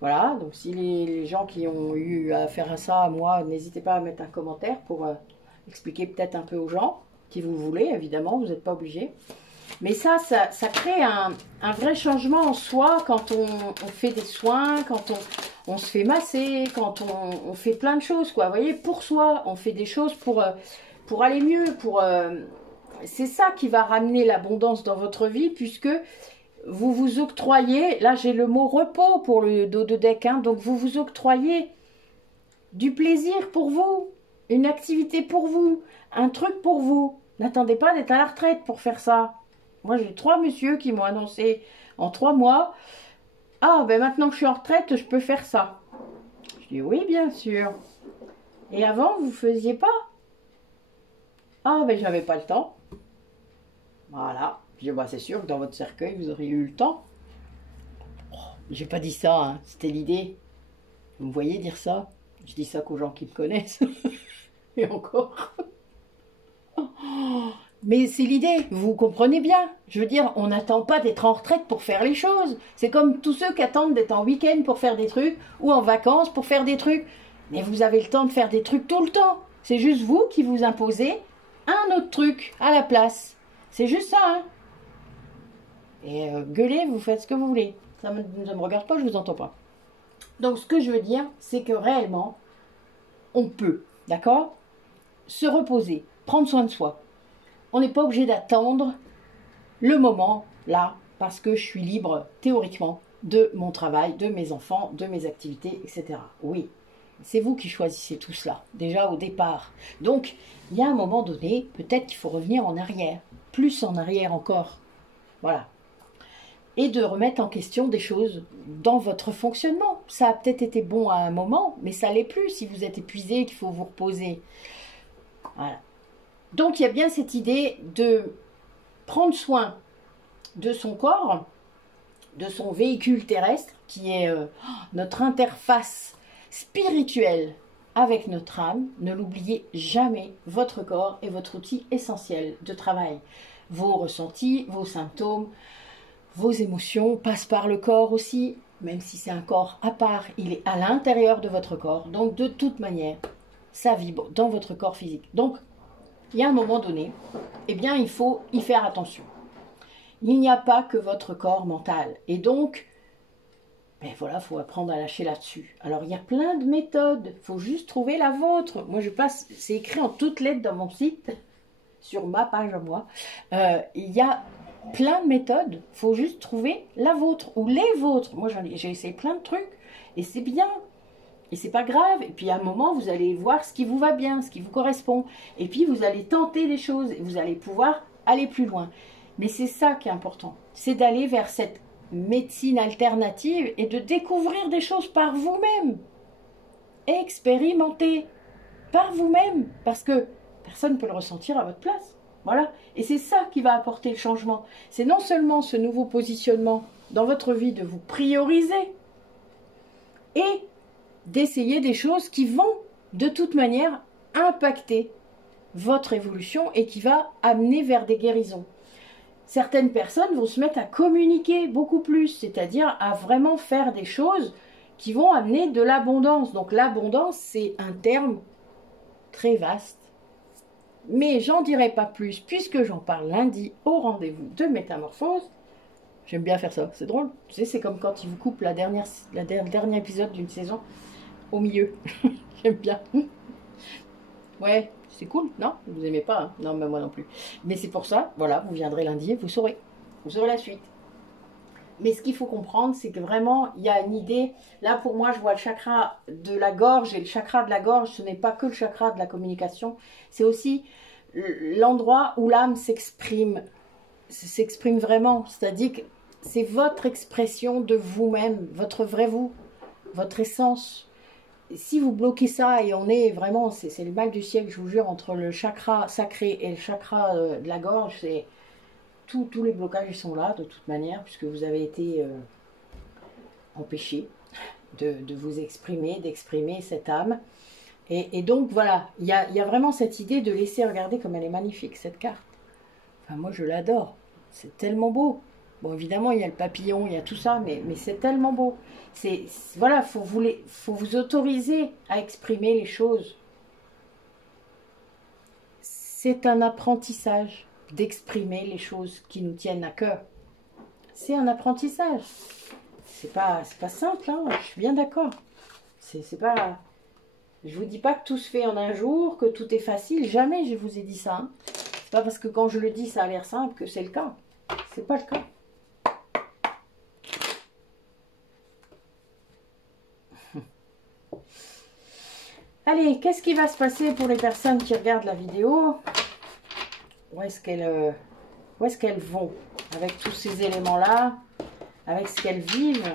Voilà, donc si les gens qui ont eu à faire ça à moi, n'hésitez pas à mettre un commentaire pour expliquer peut-être un peu aux gens, si vous voulez, évidemment, vous n'êtes pas obligé. Mais ça crée un vrai changement en soi quand on fait des soins, quand on se fait masser, quand on fait plein de choses, quoi. Vous voyez, pour soi, on fait des choses pour aller mieux, c'est ça qui va ramener l'abondance dans votre vie, puisque vous vous octroyez, là j'ai le mot repos pour le dos de deck, hein, donc vous vous octroyez du plaisir pour vous, une activité pour vous, un truc pour vous. N'attendez pas d'être à la retraite pour faire ça. Moi j'ai 3 messieurs qui m'ont annoncé en 3 mois, Ah, ben maintenant que je suis en retraite, je peux faire ça. Je dis oui, bien sûr. Et avant, vous faisiez pas? Ah, ben j'avais pas le temps. Voilà. Je dis, bah, c'est sûr que dans votre cercueil, vous auriez eu le temps. J'ai pas dit ça, hein. C'était l'idée. Vous me voyez dire ça? Je dis ça qu'aux gens qui me connaissent. Et encore. Mais c'est l'idée, vous comprenez bien. Je veux dire, on n'attend pas d'être en retraite pour faire les choses. C'est comme tous ceux qui attendent d'être en week-end pour faire des trucs ou en vacances pour faire des trucs. Mais vous avez le temps de faire des trucs tout le temps. C'est juste vous qui vous imposez un autre truc à la place. C'est juste ça, hein. Et gueulez, vous faites ce que vous voulez. Ça ne me regarde pas, je vous entends pas. Donc ce que je veux dire, c'est que réellement, on peut, d'accord, se reposer, prendre soin de soi. On n'est pas obligé d'attendre le moment, là, parce que je suis libre, théoriquement, de mon travail, de mes enfants, de mes activités, etc. Oui, c'est vous qui choisissez tout cela, déjà au départ. Donc, il y a un moment donné, peut-être qu'il faut revenir en arrière, plus en arrière encore. Voilà. Et de remettre en question des choses dans votre fonctionnement. Ça a peut-être été bon à un moment, mais ça l'est plus si vous êtes épuisé, qu'il faut vous reposer. Voilà. Donc il y a bien cette idée de prendre soin de son corps, de son véhicule terrestre, qui est notre interface spirituelle avec notre âme. Ne l'oubliez jamais, votre corps est votre outil essentiel de travail. Vos ressentis, vos symptômes, vos émotions passent par le corps aussi, même si c'est un corps à part, il est à l'intérieur de votre corps. Donc de toute manière, ça vibre dans votre corps physique. Donc, il y a un moment donné, eh bien, il faut y faire attention. Il n'y a pas que votre corps mental. Et donc, ben voilà, il faut apprendre à lâcher là-dessus. Alors, il y a plein de méthodes. Il faut juste trouver la vôtre. Moi, je passe, c'est écrit en toutes lettres dans mon site, sur ma page à moi. Il y a plein de méthodes. Il faut juste trouver la vôtre ou les vôtres. Moi, j'ai essayé plein de trucs et c'est bien. Et c'est pas grave. Et puis à un moment, vous allez voir ce qui vous va bien, ce qui vous correspond. Et puis vous allez tenter des choses et vous allez pouvoir aller plus loin. Mais c'est ça qui est important. C'est d'aller vers cette médecine alternative et de découvrir des choses par vous-même. Expérimentez par vous-même. Parce que personne ne peut le ressentir à votre place. Voilà. Et c'est ça qui va apporter le changement. C'est non seulement ce nouveau positionnement dans votre vie de vous prioriser et d'essayer des choses qui vont de toute manière impacter votre évolution et qui va amener vers des guérisons. Certaines personnes vont se mettre à communiquer beaucoup plus, c'est-à-dire à vraiment faire des choses qui vont amener de l'abondance. Donc l'abondance, c'est un terme très vaste. Mais j'en dirai pas plus puisque j'en parle lundi au rendez-vous de Métamorphose. J'aime bien faire ça, c'est drôle. Tu sais, c'est comme quand ils vous coupent le dernier épisode d'une saison au milieu. J'aime bien. Ouais, c'est cool, non? Vous aimez pas, hein? Non, mais moi non plus. Mais c'est pour ça, voilà, vous viendrez lundi et vous saurez. Vous saurez la suite. Mais ce qu'il faut comprendre, c'est que vraiment, il y a une idée. Là, pour moi, je vois le chakra de la gorge. Et le chakra de la gorge, ce n'est pas que le chakra de la communication. C'est aussi l'endroit où l'âme s'exprime vraiment. C'est-à-dire que c'est votre expression de vous-même, votre vrai vous, votre essence. Si vous bloquez ça, et on est vraiment, c'est le mal du siècle, je vous jure, entre le chakra sacré et le chakra de la gorge, c'est tous les blocages ils sont là de toute manière, puisque vous avez été empêché de vous exprimer, d'exprimer cette âme. Et donc voilà, il y a vraiment cette idée de laisser regarder comme elle est magnifique cette carte. Enfin, moi je l'adore, c'est tellement beau. Bon, évidemment, il y a le papillon, il y a tout ça, mais c'est tellement beau. Voilà, faut vous autoriser à exprimer les choses. C'est un apprentissage d'exprimer les choses qui nous tiennent à cœur. C'est un apprentissage. C'est pas simple, hein, je suis bien d'accord. C'est pas... Je vous dis pas que tout se fait en un jour, que tout est facile. Jamais je vous ai dit ça. Hein. C'est pas parce que quand je le dis, ça a l'air simple que c'est le cas. C'est pas le cas. Allez, qu'est-ce qui va se passer pour les personnes qui regardent la vidéo? Où est-ce qu'elles vont avec tous ces éléments-là, avec ce qu'elles vivent?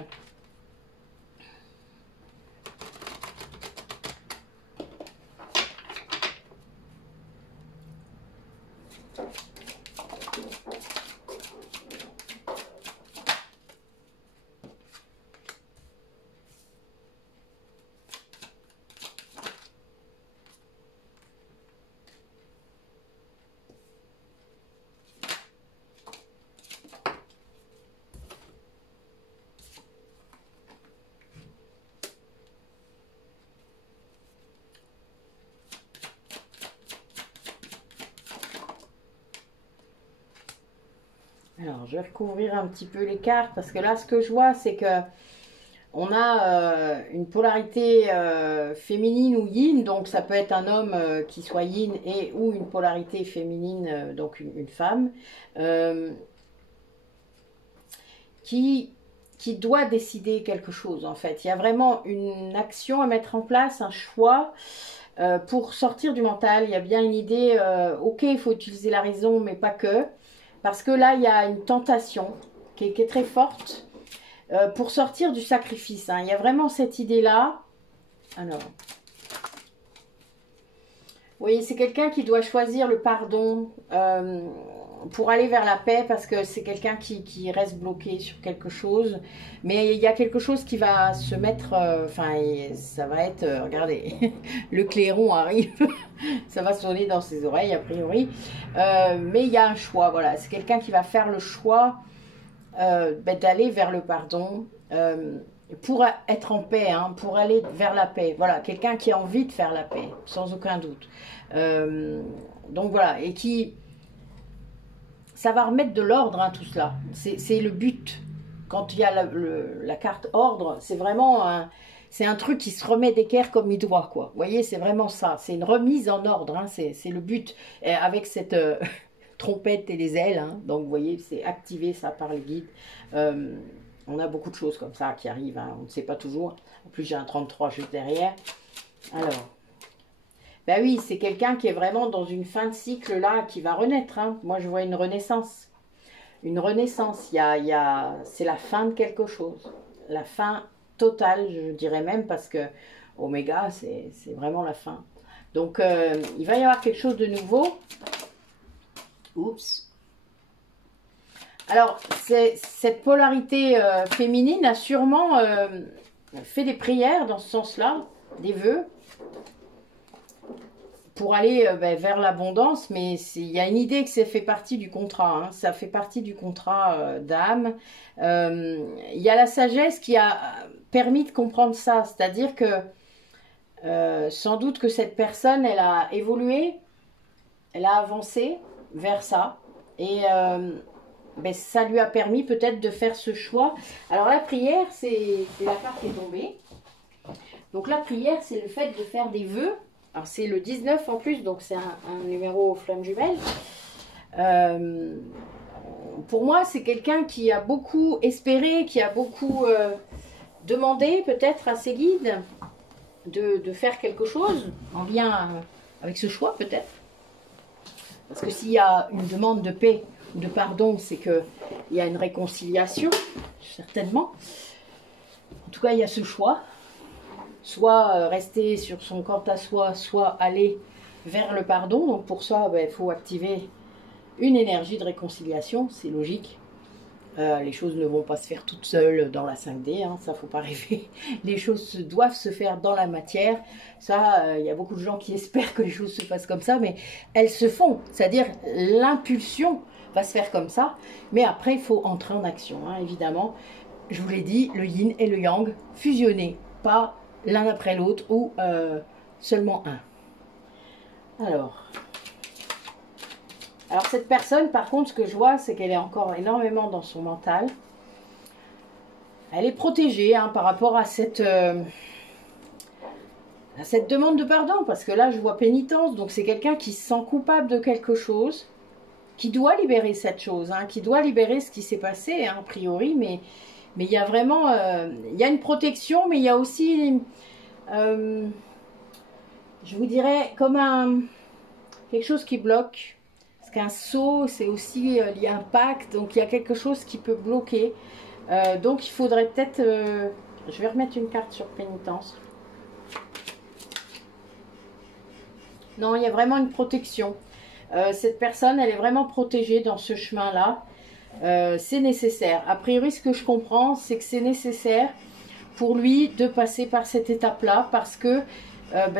Alors, je vais recouvrir un petit peu les cartes parce que là, ce que je vois, c'est que on a une polarité féminine ou yin, donc ça peut être un homme qui soit yin et ou une polarité féminine, donc une femme, euh, qui, qui doit décider quelque chose en fait. Il y a vraiment une action à mettre en place, un choix pour sortir du mental. Il y a bien une idée, ok, il faut utiliser la raison, mais pas que, parce que là, il y a une tentation qui est très forte. Pour sortir du sacrifice, hein. Il y a vraiment cette idée-là. Alors, vous voyez, c'est quelqu'un qui doit choisir le pardon pour aller vers la paix, parce que c'est quelqu'un qui reste bloqué sur quelque chose. Mais il y a quelque chose qui va se mettre, enfin, ça va être, regardez, le clairon arrive, ça va sonner dans ses oreilles a priori. Mais il y a un choix, voilà, c'est quelqu'un qui va faire le choix d'aller vers le pardon pour être en paix, hein, pour aller vers la paix. Voilà, quelqu'un qui a envie de faire la paix, sans aucun doute. Donc voilà, et qui... Ça va remettre de l'ordre, hein, tout cela. C'est le but. Quand il y a la carte ordre, c'est vraiment c'est un truc qui se remet d'équerre comme il doit, quoi. Vous voyez, c'est vraiment ça. C'est une remise en ordre, hein, c'est le but. Et avec cette... trompette et les ailes, hein. Donc vous voyez, c'est activé ça par le guide. On a beaucoup de choses comme ça qui arrivent, hein. On ne sait pas toujours. En plus, j'ai un 33 juste derrière. Alors, ben oui, c'est quelqu'un qui est vraiment dans une fin de cycle là, qui va renaître, hein. Moi, je vois une renaissance. Une renaissance, c'est la fin de quelque chose. La fin totale, je dirais même, parce que Oméga, c'est vraiment la fin. Donc, il va y avoir quelque chose de nouveau. Oups. Alors, cette polarité féminine a sûrement fait des prières dans ce sens-là, des vœux, pour aller vers l'abondance, mais il y a une idée que ça fait partie du contrat, hein, ça fait partie du contrat d'âme. Il y a la sagesse qui a permis de comprendre ça, c'est-à-dire que sans doute que cette personne, elle a évolué, elle a avancé vers ça, et ça lui a permis peut-être de faire ce choix. Alors la prière, c'est la carte qui est tombée. Donc la prière, c'est le fait de faire des vœux. Alors c'est le 19 en plus, donc c'est un numéro flamme jumelle. Pour moi, c'est quelqu'un qui a beaucoup espéré, qui a beaucoup demandé peut-être à ses guides de faire quelque chose en lien avec ce choix peut-être. Parce que s'il y a une demande de paix ou de pardon, c'est qu'il y a une réconciliation, certainement. En tout cas, il y a ce choix. Soit rester sur son quant à soi, soit aller vers le pardon. Donc pour ça, il faut activer une énergie de réconciliation, c'est logique. Les choses ne vont pas se faire toutes seules dans la 5D, hein, ça faut pas rêver. Les choses doivent se faire dans la matière. Ça, il y a beaucoup de gens qui espèrent que les choses se passent comme ça, mais elles se font. C'est-à-dire l'impulsion va se faire comme ça, mais après il faut entrer en action, hein, évidemment. Je vous l'ai dit, le yin et le yang fusionnés, pas l'un après l'autre ou seulement un. Alors cette personne, par contre, ce que je vois, c'est qu'elle est encore énormément dans son mental. Elle est protégée, hein, par rapport à cette demande de pardon, parce que là, je vois pénitence. Donc c'est quelqu'un qui se sent coupable de quelque chose, qui doit libérer cette chose, hein, qui doit libérer ce qui s'est passé, hein, a priori. Mais il y a vraiment il y a une protection, mais il y a aussi, je vous dirais, comme quelque chose qui bloque. Qu'un saut, c'est aussi lié à un pacte, donc il y a quelque chose qui peut bloquer. Donc il faudrait peut-être... je vais remettre une carte sur pénitence. Non, il y a vraiment une protection. Cette personne, elle est vraiment protégée dans ce chemin-là. C'est nécessaire. A priori, ce que je comprends, c'est que c'est nécessaire pour lui de passer par cette étape-là, parce que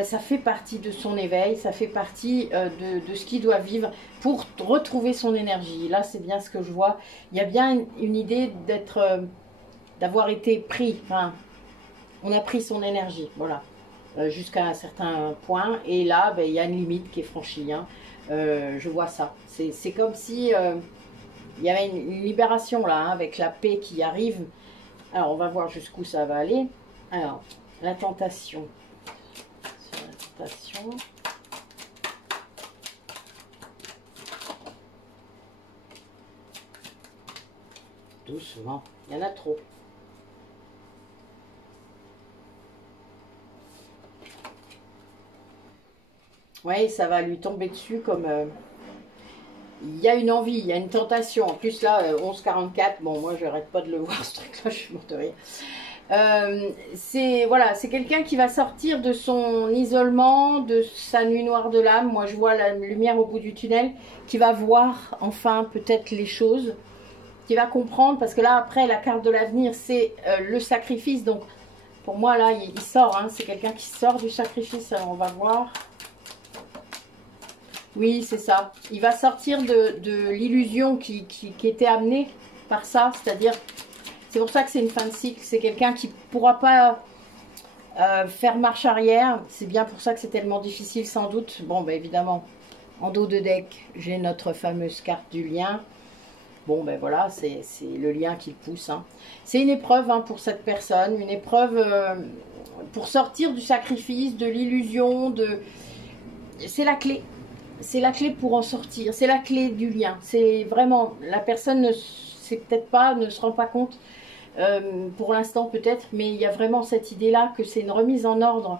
ça fait partie de son éveil, ça fait partie de ce qu'il doit vivre pour retrouver son énergie. Là, c'est bien ce que je vois. Il y a bien une idée d'avoir été pris. Enfin, on a pris son énergie, voilà, jusqu'à un certain point. Et là, il y a une limite qui est franchie, hein. Je vois ça. C'est comme si il y avait une libération là, hein, avec la paix qui arrive. Alors, on va voir jusqu'où ça va aller. Alors, la tentation. Sur la tentation. Doucement, il y en a trop. Oui, ça va lui tomber dessus comme... il y a une envie, il y a une tentation. En plus là, 11h44, bon moi je n'arrête pas de le voir ce truc là, je suis morte de rire. C'est voilà, c'est quelqu'un qui va sortir de son isolement, de sa nuit noire de l'âme. Moi je vois la lumière au bout du tunnel, qui va voir enfin peut-être les choses, qui va comprendre, parce que là après la carte de l'avenir c'est le sacrifice. Donc pour moi là il sort, hein, c'est quelqu'un qui sort du sacrifice. Alors on va voir. Oui, c'est ça. Il va sortir de l'illusion qui était amenée par ça. C'est-à-dire, c'est pour ça que c'est une fin de cycle. C'est quelqu'un qui ne pourra pas faire marche arrière. C'est bien pour ça que c'est tellement difficile, sans doute. Bon, ben évidemment, en dos de deck, j'ai notre fameuse carte du lien. Bon, ben voilà, c'est le lien qui le pousse. Hein. C'est une épreuve hein, pour cette personne. Une épreuve pour sortir du sacrifice, de l'illusion. C'est la clé. C'est la clé pour en sortir, c'est la clé du lien. C'est vraiment, la personne ne sait peut-être pas, ne se rend pas compte, pour l'instant peut-être, mais il y a vraiment cette idée-là que c'est une remise en ordre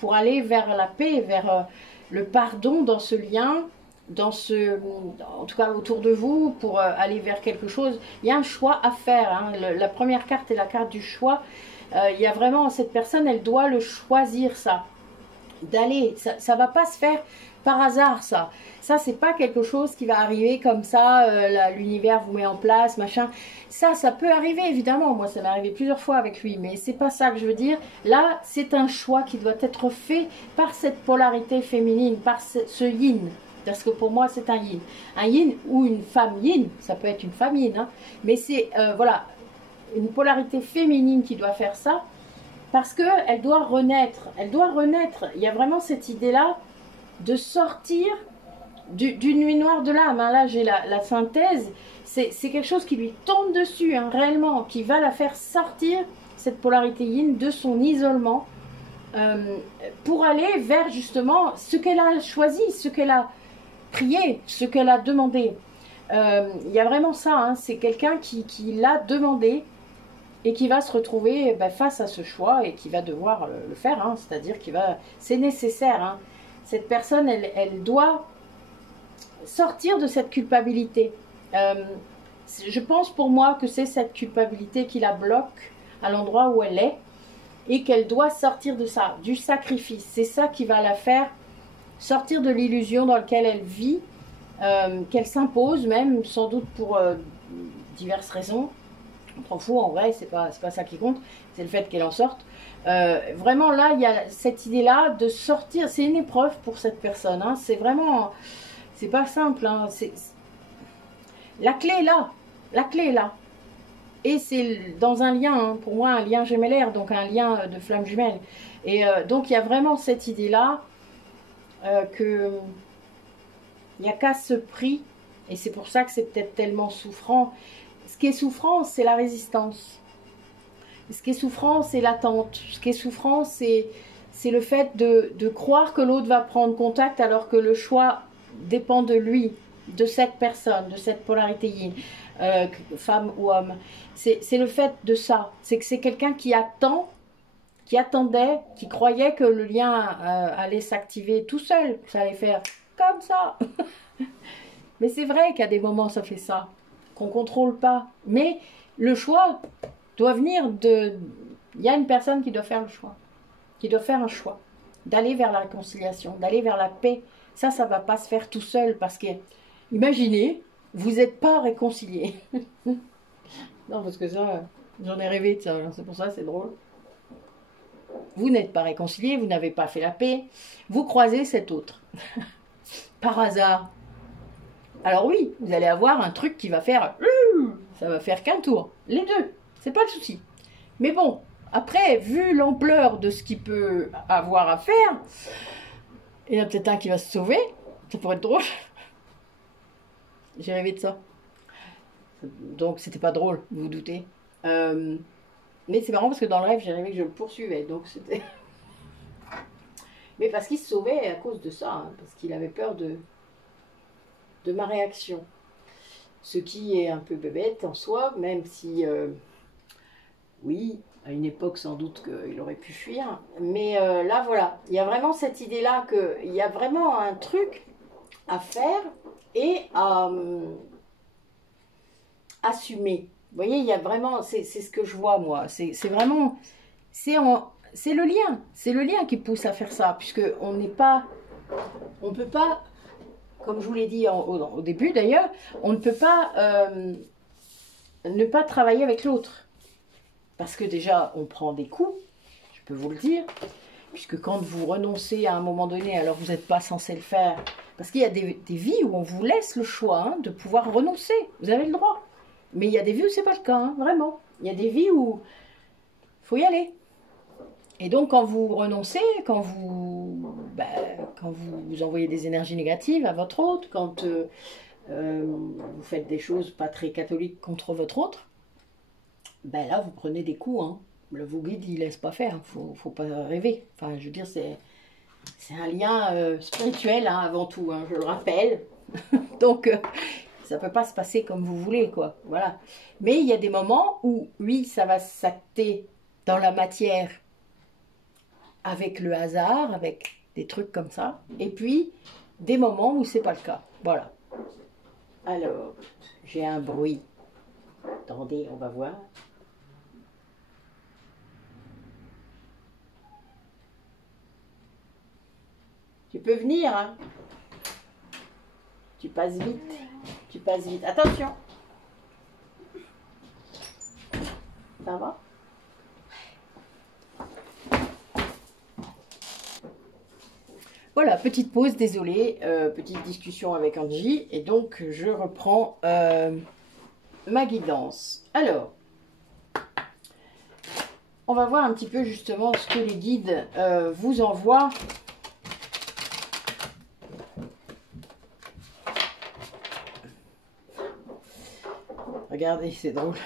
pour aller vers la paix, vers le pardon dans ce lien, en tout cas autour de vous, pour aller vers quelque chose. Il y a un choix à faire. Hein. La première carte est la carte du choix. Il y a vraiment, cette personne, elle doit le choisir ça. D'aller, ça va pas se faire par hasard ça c'est pas quelque chose qui va arriver comme ça, l'univers vous met en place, machin, ça peut arriver évidemment, moi ça m'est arrivé plusieurs fois avec lui, mais c'est pas ça que je veux dire, là c'est un choix qui doit être fait par cette polarité féminine, par ce yin, parce que pour moi c'est un yin ou une femme yin, ça peut être une femme yin, hein, mais c'est voilà, une polarité féminine qui doit faire ça, parce qu'elle doit renaître, il y a vraiment cette idée-là de sortir d'une nuit noire de l'âme. Hein. Là, j'ai la synthèse, c'est quelque chose qui lui tombe dessus, hein, réellement, qui va la faire sortir, cette polarité yin, de son isolement, pour aller vers justement ce qu'elle a choisi, ce qu'elle a prié, ce qu'elle a demandé. Il y a vraiment ça, hein, c'est quelqu'un qui l'a demandé, et qui va se retrouver face à ce choix et qui va devoir le faire, hein, c'est-à-dire c'est nécessaire. Hein. Cette personne, elle doit sortir de cette culpabilité. Je pense pour moi que c'est cette culpabilité qui la bloque à l'endroit où elle est et qu'elle doit sortir de ça, du sacrifice. C'est ça qui va la faire sortir de l'illusion dans laquelle elle vit, qu'elle s'impose même, sans doute pour diverses raisons. On s'en fout en vrai, c'est pas ça qui compte, c'est le fait qu'elle en sorte. Vraiment là, il y a cette idée-là de sortir, c'est une épreuve pour cette personne, hein, c'est vraiment, c'est pas simple, hein, la clé est là, la clé est là. Et c'est dans un lien, hein, pour moi un lien gémellaire, donc un lien de flamme jumelle. Et donc il y a vraiment cette idée-là que il n'y a qu'à ce prix, et c'est pour ça que c'est peut-être tellement souffrant. Ce qui est souffrant, c'est la résistance. Ce qui est souffrant, c'est l'attente. Ce qui est souffrant, c'est le fait de croire que l'autre va prendre contact alors que le choix dépend de lui, de cette personne, de cette polarité yin, femme ou homme. C'est le fait de ça. C'est que c'est quelqu'un qui attend, qui attendait, qui croyait que le lien allait s'activer tout seul. Ça allait faire comme ça. Mais c'est vrai qu'à des moments, ça fait ça. Qu'on ne contrôle pas. Mais le choix doit venir de... Il y a une personne qui doit faire le choix. Qui doit faire un choix. D'aller vers la réconciliation, d'aller vers la paix. Ça ne va pas se faire tout seul. Parce que, imaginez, vous n'êtes pas réconciliés. Non, parce que ça, j'en ai rêvé de ça. C'est pour ça, c'est drôle. Vous n'êtes pas réconciliés, vous n'avez pas fait la paix. Vous croisez cet autre. Par hasard. Alors oui, vous allez avoir un truc qui va faire... Ça va faire qu'un tour. Les deux, c'est pas le souci. Mais bon, après, vu l'ampleur de ce qu'il peut avoir à faire, il y en a peut-être un qui va se sauver. Ça pourrait être drôle. J'ai rêvé de ça. Donc c'était pas drôle, vous vous doutez. Mais c'est marrant parce que dans le rêve, j'ai rêvé que je le poursuivais. Donc c'était. Mais parce qu'il se sauvait à cause de ça, hein, parce qu'il avait peur de ma réaction. Ce qui est un peu bébête en soi, même si, oui, à une époque sans doute qu'il aurait pu fuir. Mais là, voilà, il y a vraiment cette idée-là qu'il y a vraiment un truc à faire et à assumer. Vous voyez, il y a vraiment, c'est ce que je vois moi, c'est vraiment, c'est le lien qui pousse à faire ça, puisque on n'est pas, on peut pas, comme je vous l'ai dit au début d'ailleurs, on ne peut pas ne pas travailler avec l'autre. Parce que déjà, on prend des coups, je peux vous le dire, puisque quand vous renoncez à un moment donné, alors vous n'êtes pas censé le faire, parce qu'il y a des vies où on vous laisse le choix hein, de pouvoir renoncer, vous avez le droit. Mais il y a des vies où c'est pas le cas, hein, vraiment. Il y a des vies où il faut y aller. Et donc quand vous renoncez, quand vous envoyez des énergies négatives à votre hôte, quand vous faites des choses pas très catholiques contre votre autre, ben là vous prenez des coups. Hein. Vos guides ils laissent pas faire, faut pas rêver. Enfin je veux dire c'est un lien spirituel hein, avant tout, hein, je le rappelle. Donc ça peut pas se passer comme vous voulez quoi, voilà. Mais il y a des moments où oui ça va s'acter dans la matière avec le hasard, avec des trucs comme ça. Et puis, des moments où c'est pas le cas. Voilà. Alors, j'ai un bruit. Attendez, on va voir. Tu peux venir, hein? Tu passes vite. Tu passes vite. Attention. Ça va? Voilà, petite pause, désolée, petite discussion avec Angie, et donc je reprends ma guidance. Alors, on va voir un petit peu justement ce que les guides vous envoient. Regardez, c'est drôle.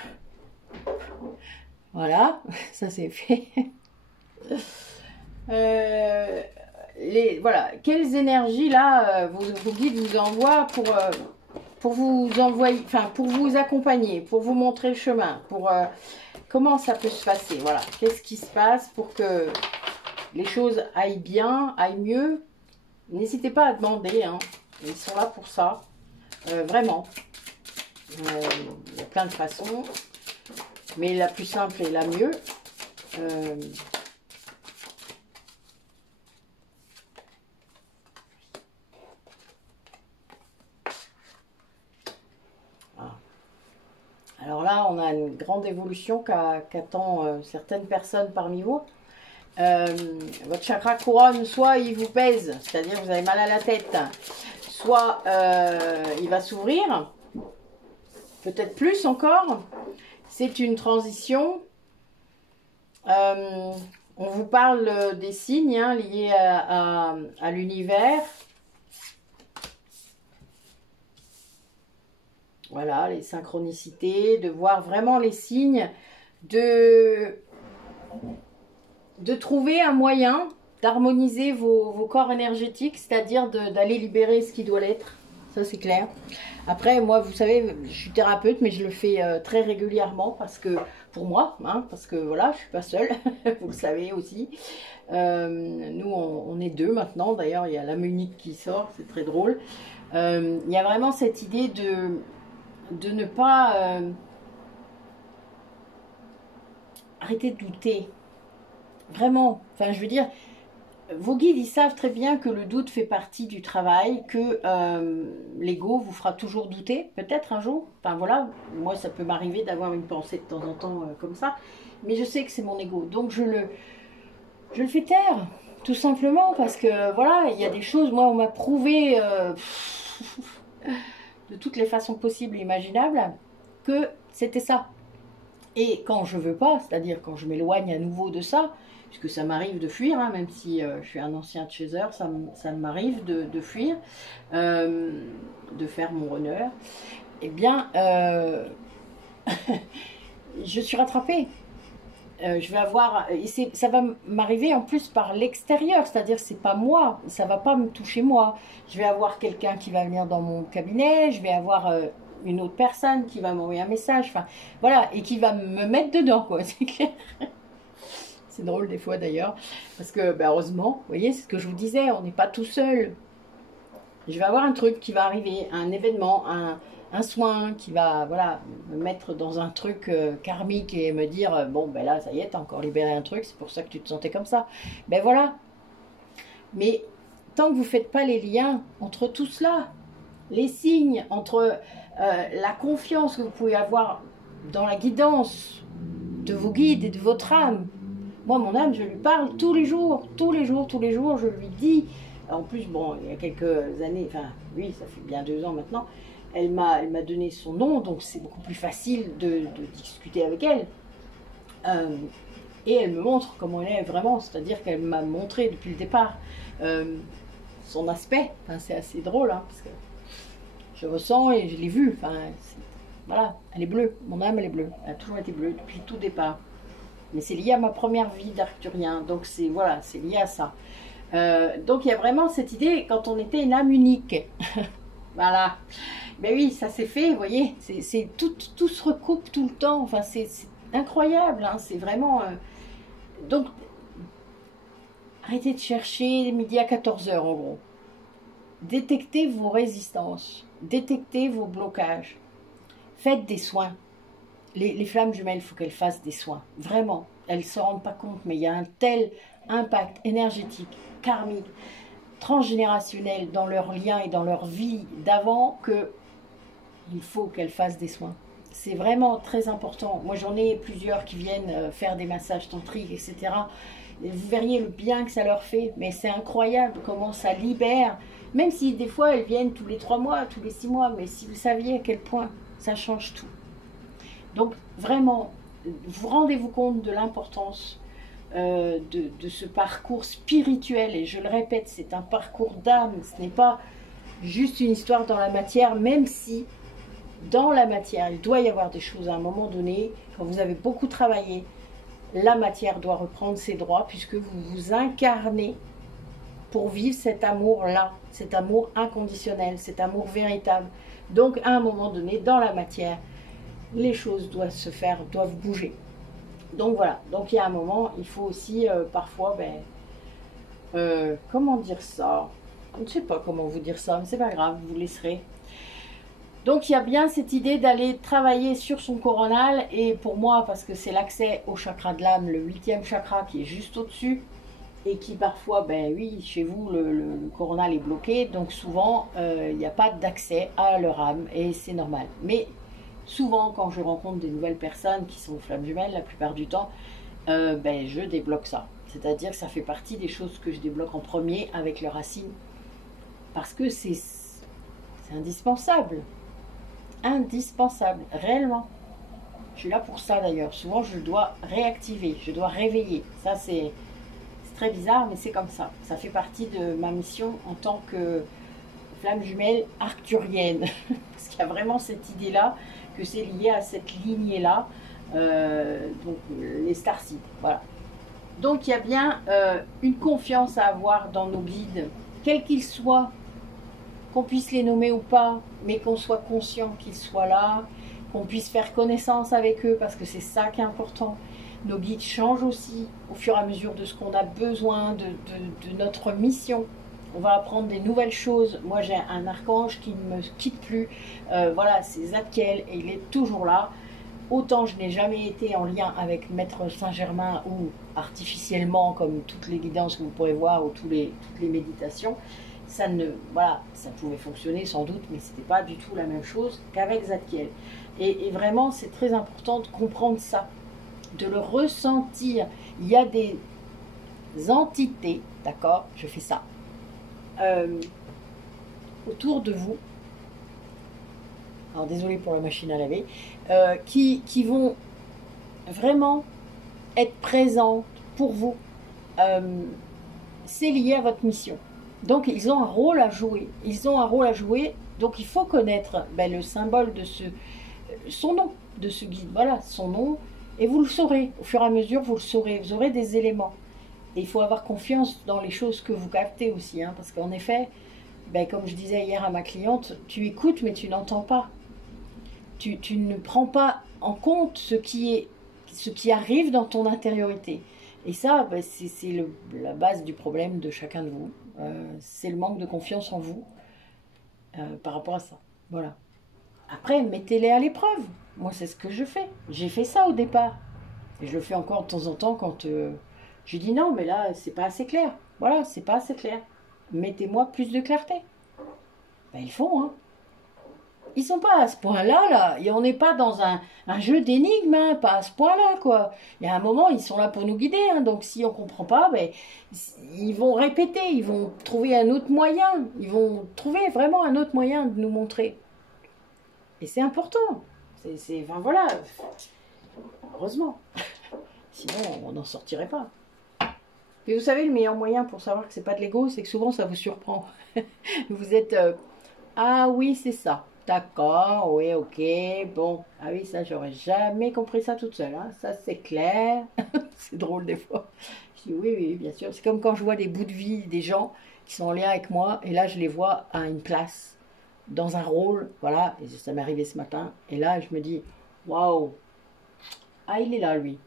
Voilà, ça c'est fait. Voilà, quelles énergies là vos guides vous envoient pour vous envoyer, enfin pour vous accompagner, pour vous montrer le chemin, pour comment ça peut se passer, voilà, qu'est-ce qui se passe pour que les choses aillent bien, aillent mieux. N'hésitez pas à demander, hein, ils sont là pour ça, vraiment. Il y a plein de façons, mais la plus simple est la mieux. Alors là, on a une grande évolution qu'attend certaines personnes parmi vous. Votre chakra couronne, soit il vous pèse, c'est-à-dire vous avez mal à la tête, soit il va s'ouvrir, peut-être plus encore. C'est une transition. On vous parle des signes hein, liés à l'univers. Voilà, les synchronicités, de voir vraiment les signes, de trouver un moyen d'harmoniser vos corps énergétiques, c'est-à-dire d'aller libérer ce qui doit l'être. Ça, c'est clair. Après, moi, vous savez, je suis thérapeute, mais je le fais très régulièrement parce que, pour moi, hein, parce que voilà, je suis pas seule, vous le savez aussi. Nous, on est deux maintenant. D'ailleurs, il y a l'âme unique qui sort, c'est très drôle. Il y a vraiment cette idée de ne pas arrêter de douter. Vraiment. Enfin, je veux dire, vos guides, ils savent très bien que le doute fait partie du travail, que l'ego vous fera toujours douter, peut-être un jour. Enfin, voilà, moi, ça peut m'arriver d'avoir une pensée de temps en temps comme ça. Mais je sais que c'est mon ego. Donc, je le fais taire, tout simplement, parce que, voilà, il y a des choses, moi, on m'a prouvé... de toutes les façons possibles et imaginables, que c'était ça. Et quand je veux pas, c'est-à-dire quand je m'éloigne à nouveau de ça, puisque ça m'arrive de fuir, hein, même si je suis un ancien chaser, ça m'arrive de fuir, de faire mon runner, eh bien, je suis rattrapée. Je vais avoir, et ça va m'arriver en plus par l'extérieur, c'est-à-dire c'est pas moi, ça va pas me toucher moi. Je vais avoir quelqu'un qui va venir dans mon cabinet, je vais avoir une autre personne qui va m'envoyer un message, enfin voilà, et qui va me mettre dedans, quoi, c'est clair. C'est drôle des fois d'ailleurs, parce que bah, heureusement, vous voyez, c'est ce que je vous disais, on n'est pas tout seul. Je vais avoir un truc qui va arriver, un événement, un soin qui va voilà, me mettre dans un truc karmique et me dire bon ben là ça y est, t'as encore libéré un truc, c'est pour ça que tu te sentais comme ça. Ben voilà. Mais tant que vous ne faites pas les liens entre tout cela, les signes, entre la confiance que vous pouvez avoir dans la guidance de vos guides et de votre âme. Moi, mon âme, je lui parle tous les jours, tous les jours, tous les jours, je lui dis. En plus, bon, il y a quelques années, enfin, oui, ça fait bien 2 ans maintenant, elle m'a donné son nom, donc c'est beaucoup plus facile de discuter avec elle. Et elle me montre comment elle est vraiment, c'est-à-dire qu'elle m'a montré depuis le départ son aspect. Enfin, c'est assez drôle, hein, parce que je ressens et je l'ai vu. Enfin, voilà, elle est bleue, mon âme elle est bleue, elle a toujours été bleue depuis tout départ. Mais c'est lié à ma première vie d'arcturien, donc c'est voilà, c'est lié à ça. Donc il y a vraiment cette idée quand on était une âme unique. Voilà. Mais oui, ça s'est fait, vous voyez, tout se recoupe tout le temps. Enfin, c'est incroyable, hein, c'est vraiment. Donc, arrêtez de chercher midi à 14 h en gros. Détectez vos résistances, détectez vos blocages. Faites des soins. Les flammes jumelles, il faut qu'elles fassent des soins. Vraiment. Elles ne se rendent pas compte, mais il y a un tel impact énergétique, karmique, transgénérationnel dans leur lien et dans leur vie d'avant que il faut qu'elles fassent des soins. C'est vraiment très important. Moi, j'en ai plusieurs qui viennent faire des massages tantriques, etc. Et vous verriez le bien que ça leur fait. Mais c'est incroyable comment ça libère. Même si des fois, elles viennent tous les 3 mois, tous les 6 mois. Mais si vous saviez à quel point ça change tout. Donc, vraiment, vous rendez-vous compte de l'importance de ce parcours spirituel. Et je le répète, c'est un parcours d'âme. Ce n'est pas juste une histoire dans la matière, même si dans la matière, il doit y avoir des choses à un moment donné. Quand vous avez beaucoup travaillé, la matière doit reprendre ses droits puisque vous vous incarnez pour vivre cet amour-là, cet amour inconditionnel, cet amour véritable. Donc, à un moment donné, dans la matière, les choses doivent se faire, doivent bouger. Donc voilà, donc il y a un moment, il faut aussi parfois, comment dire ça? Je ne sais pas comment vous dire ça, mais c'est pas grave, vous laisserez. Donc il y a bien cette idée d'aller travailler sur son coronal, et pour moi, parce que c'est l'accès au chakra de l'âme, le 8e chakra qui est juste au-dessus, et qui parfois, ben oui, chez vous, le coronal est bloqué, donc souvent, il n'y a pas d'accès à leur âme, et c'est normal. Mais souvent, quand je rencontre des nouvelles personnes qui sont flammes jumelles, la plupart du temps, je débloque ça. C'est-à-dire que ça fait partie des choses que je débloque en premier avec les racines, parce que c'est indispensable. Indispensable, réellement. Je suis là pour ça d'ailleurs. Souvent, je dois réactiver, je dois réveiller. Ça, c'est très bizarre, mais c'est comme ça. Ça fait partie de ma mission en tant que flamme jumelle arcturienne. Parce qu'il y a vraiment cette idée-là, que c'est lié à cette lignée-là, donc les starseeds. Voilà. Donc, il y a bien une confiance à avoir dans nos guides, quels qu'ils soient, qu'on puisse les nommer ou pas, mais qu'on soit conscient qu'ils soient là, qu'on puisse faire connaissance avec eux, parce que c'est ça qui est important. Nos guides changent aussi au fur et à mesure de ce qu'on a besoin, de notre mission. On va apprendre des nouvelles choses. Moi, j'ai un archange qui ne me quitte plus. Voilà, c'est Zadkiel et il est toujours là. Autant je n'ai jamais été en lien avec Maître Saint-Germain ou artificiellement, comme toutes les guidances que vous pourrez voir ou toutes les méditations. Ça pouvait fonctionner sans doute, mais ce n'était pas du tout la même chose qu'avec Zadkiel. Et vraiment, c'est très important de comprendre ça, de le ressentir. Il y a des entités, d'accord, je fais ça, autour de vous, alors désolé pour la machine à laver, qui vont vraiment être présentes pour vous. C'est lié à votre mission. Donc, ils ont un rôle à jouer. Ils ont un rôle à jouer. Donc, il faut connaître le symbole de ce son nom de ce guide. Voilà, son nom. Et vous le saurez. Au fur et à mesure, vous le saurez. Vous aurez des éléments. Et il faut avoir confiance dans les choses que vous captez aussi. Hein, parce qu'en effet, ben, comme je disais hier à ma cliente, tu écoutes mais tu n'entends pas. Tu ne prends pas en compte ce qui arrive dans ton intériorité. Et ça, ben, c'est la base du problème de chacun de vous. C'est le manque de confiance en vous par rapport à ça. Voilà. Après, mettez-les à l'épreuve. Moi, c'est ce que je fais. J'ai fait ça au départ. Et je le fais encore de temps en temps quand je dis non, mais là, c'est pas assez clair. Voilà, c'est pas assez clair. Mettez-moi plus de clarté. Ben, ils font, hein. Ils sont pas à ce point-là, là. Et on n'est pas dans un jeu d'énigmes, hein, pas à ce point-là, quoi. Il y a un moment, ils sont là pour nous guider, hein, donc si on comprend pas, ben, ils vont répéter, ils vont trouver un autre moyen, ils vont trouver vraiment un autre moyen de nous montrer. Et c'est important. Enfin voilà, heureusement. Sinon, on n'en sortirait pas. Et vous savez, le meilleur moyen pour savoir que c'est pas de l'ego, c'est que souvent ça vous surprend. Vous êtes ah oui, c'est ça. D'accord, oui, ok, bon. Ah oui, ça, j'aurais jamais compris ça toute seule. Hein. Ça, c'est clair. C'est drôle des fois. Je dis oui, oui, bien sûr. C'est comme quand je vois des bouts de vie des gens qui sont en lien avec moi, et là, je les vois à une place, dans un rôle, voilà. Et ça m'est arrivé ce matin. Et là, je me dis, waouh. Ah, il est là, lui.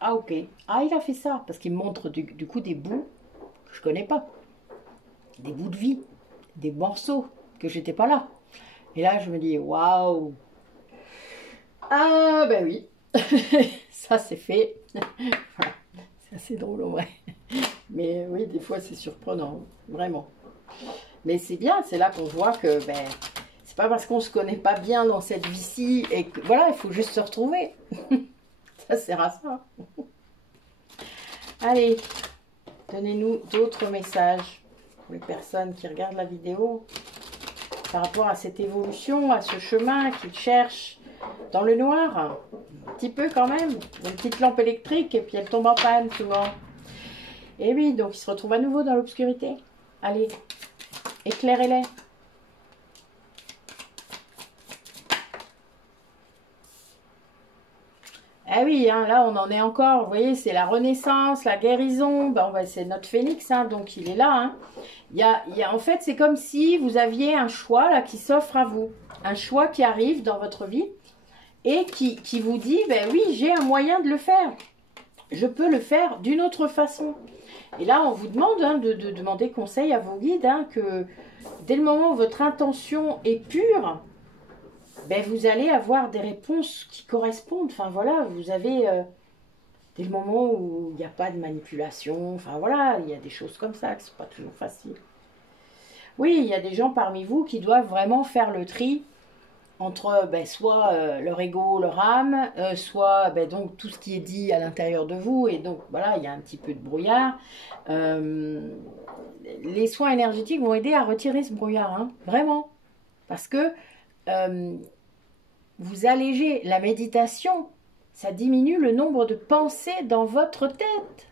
Ah, ok. Ah, il a fait ça. Parce qu'il me montre du coup des bouts que je connais pas. Des bouts de vie. Des morceaux que j'étais pas là. Et là, je me dis, waouh! Ah, ben oui, ça c'est fait. Voilà. C'est assez drôle en vrai. Mais oui, des fois c'est surprenant, vraiment. Mais c'est bien, c'est là qu'on voit que ben, c'est pas parce qu'on se connaît pas bien dans cette vie-ci et que voilà, il faut juste se retrouver. Ça sert à ça. Allez, donnez-nous d'autres messages pour les personnes qui regardent la vidéo. Par rapport à cette évolution, à ce chemin qu'ils cherchent dans le noir, un petit peu quand même, une petite lampe électrique et puis elle tombe en panne souvent. Et oui, donc ils se retrouvent à nouveau dans l'obscurité. Allez, éclairez-les. Ah oui, hein, là on en est encore, vous voyez, c'est la renaissance, la guérison, ben, c'est notre phénix, hein, donc il est là. Hein. En fait, c'est comme si vous aviez un choix là, qui s'offre à vous, un choix qui arrive dans votre vie et qui vous dit, ben oui, j'ai un moyen de le faire, je peux le faire d'une autre façon. Et là, on vous demande hein, de demander conseil à vos guides, hein, que dès le moment où votre intention est pure, ben, vous allez avoir des réponses qui correspondent. Enfin voilà, vous avez dès le moment où il n'y a pas de manipulation, enfin voilà, il y a des choses comme ça qui ne sont pas toujours faciles. Oui, il y a des gens parmi vous qui doivent vraiment faire le tri entre ben, soit leur ego, leur âme, soit ben, donc tout ce qui est dit à l'intérieur de vous, et donc voilà, il y a un petit peu de brouillard. Les soins énergétiques vont aider à retirer ce brouillard, hein, vraiment, parce que vous allégez la méditation, ça diminue le nombre de pensées dans votre tête,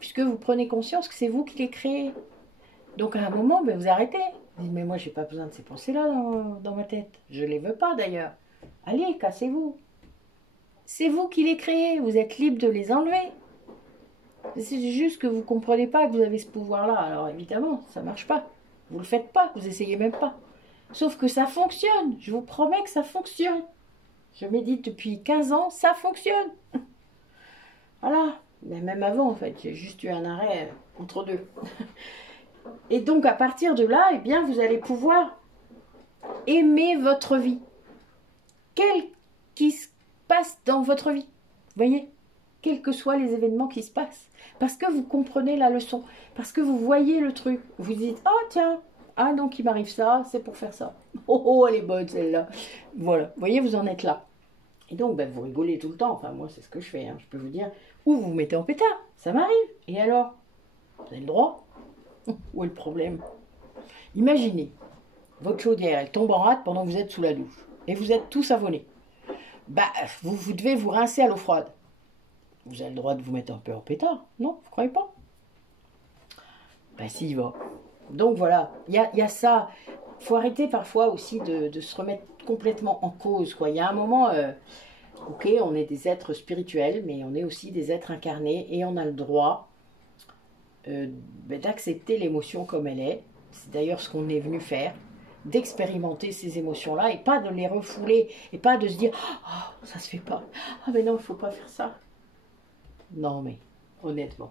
puisque vous prenez conscience que c'est vous qui les créez. Donc à un moment, ben, vous arrêtez. Vous dites, mais moi, j'ai pas besoin de ces pensées-là dans ma tête. Je les veux pas d'ailleurs. Allez, cassez-vous. C'est vous qui les créez, vous êtes libre de les enlever. C'est juste que vous ne comprenez pas que vous avez ce pouvoir-là. Alors évidemment, ça ne marche pas. Vous ne le faites pas, vous essayez même pas. Sauf que ça fonctionne, je vous promets que ça fonctionne. Je médite depuis 15 ans, ça fonctionne. Voilà, mais même avant en fait, j'ai juste eu un arrêt entre deux. Et donc à partir de là, eh bien, vous allez pouvoir aimer votre vie. Quel qui se passe dans votre vie. Vous voyez, quels que soient les événements qui se passent. Parce que vous comprenez la leçon. Parce que vous voyez le truc. Vous dites, oh tiens, ah donc il m'arrive ça, c'est pour faire ça. Oh, oh, elle est bonne celle-là. Voilà, vous voyez, vous en êtes là. Et donc, ben, vous rigolez tout le temps. Enfin, moi, c'est ce que je fais. Hein. Je peux vous dire, ou vous vous mettez en pétard. Ça m'arrive. Et alors? Vous avez le droit. Où est le problème? Imaginez, votre chaudière, elle tombe en rate pendant que vous êtes sous la douche. Et vous êtes tout savonné. Bah, vous devez vous rincer à l'eau froide. Vous avez le droit de vous mettre un peu en pétard, non? Vous croyez pas? Ben si, il va. Donc voilà, il y a ça. faut arrêter parfois aussi de se remettre complètement en cause, quoi. Il y a un moment, ok, on est des êtres spirituels, mais on est aussi des êtres incarnés et on a le droit d'accepter l'émotion comme elle est. C'est d'ailleurs ce qu'on est venu faire, d'expérimenter ces émotions-là et pas de les refouler et pas de se dire « Oh, ça se fait pas. Ah mais non, il faut pas faire ça. » Non mais, honnêtement.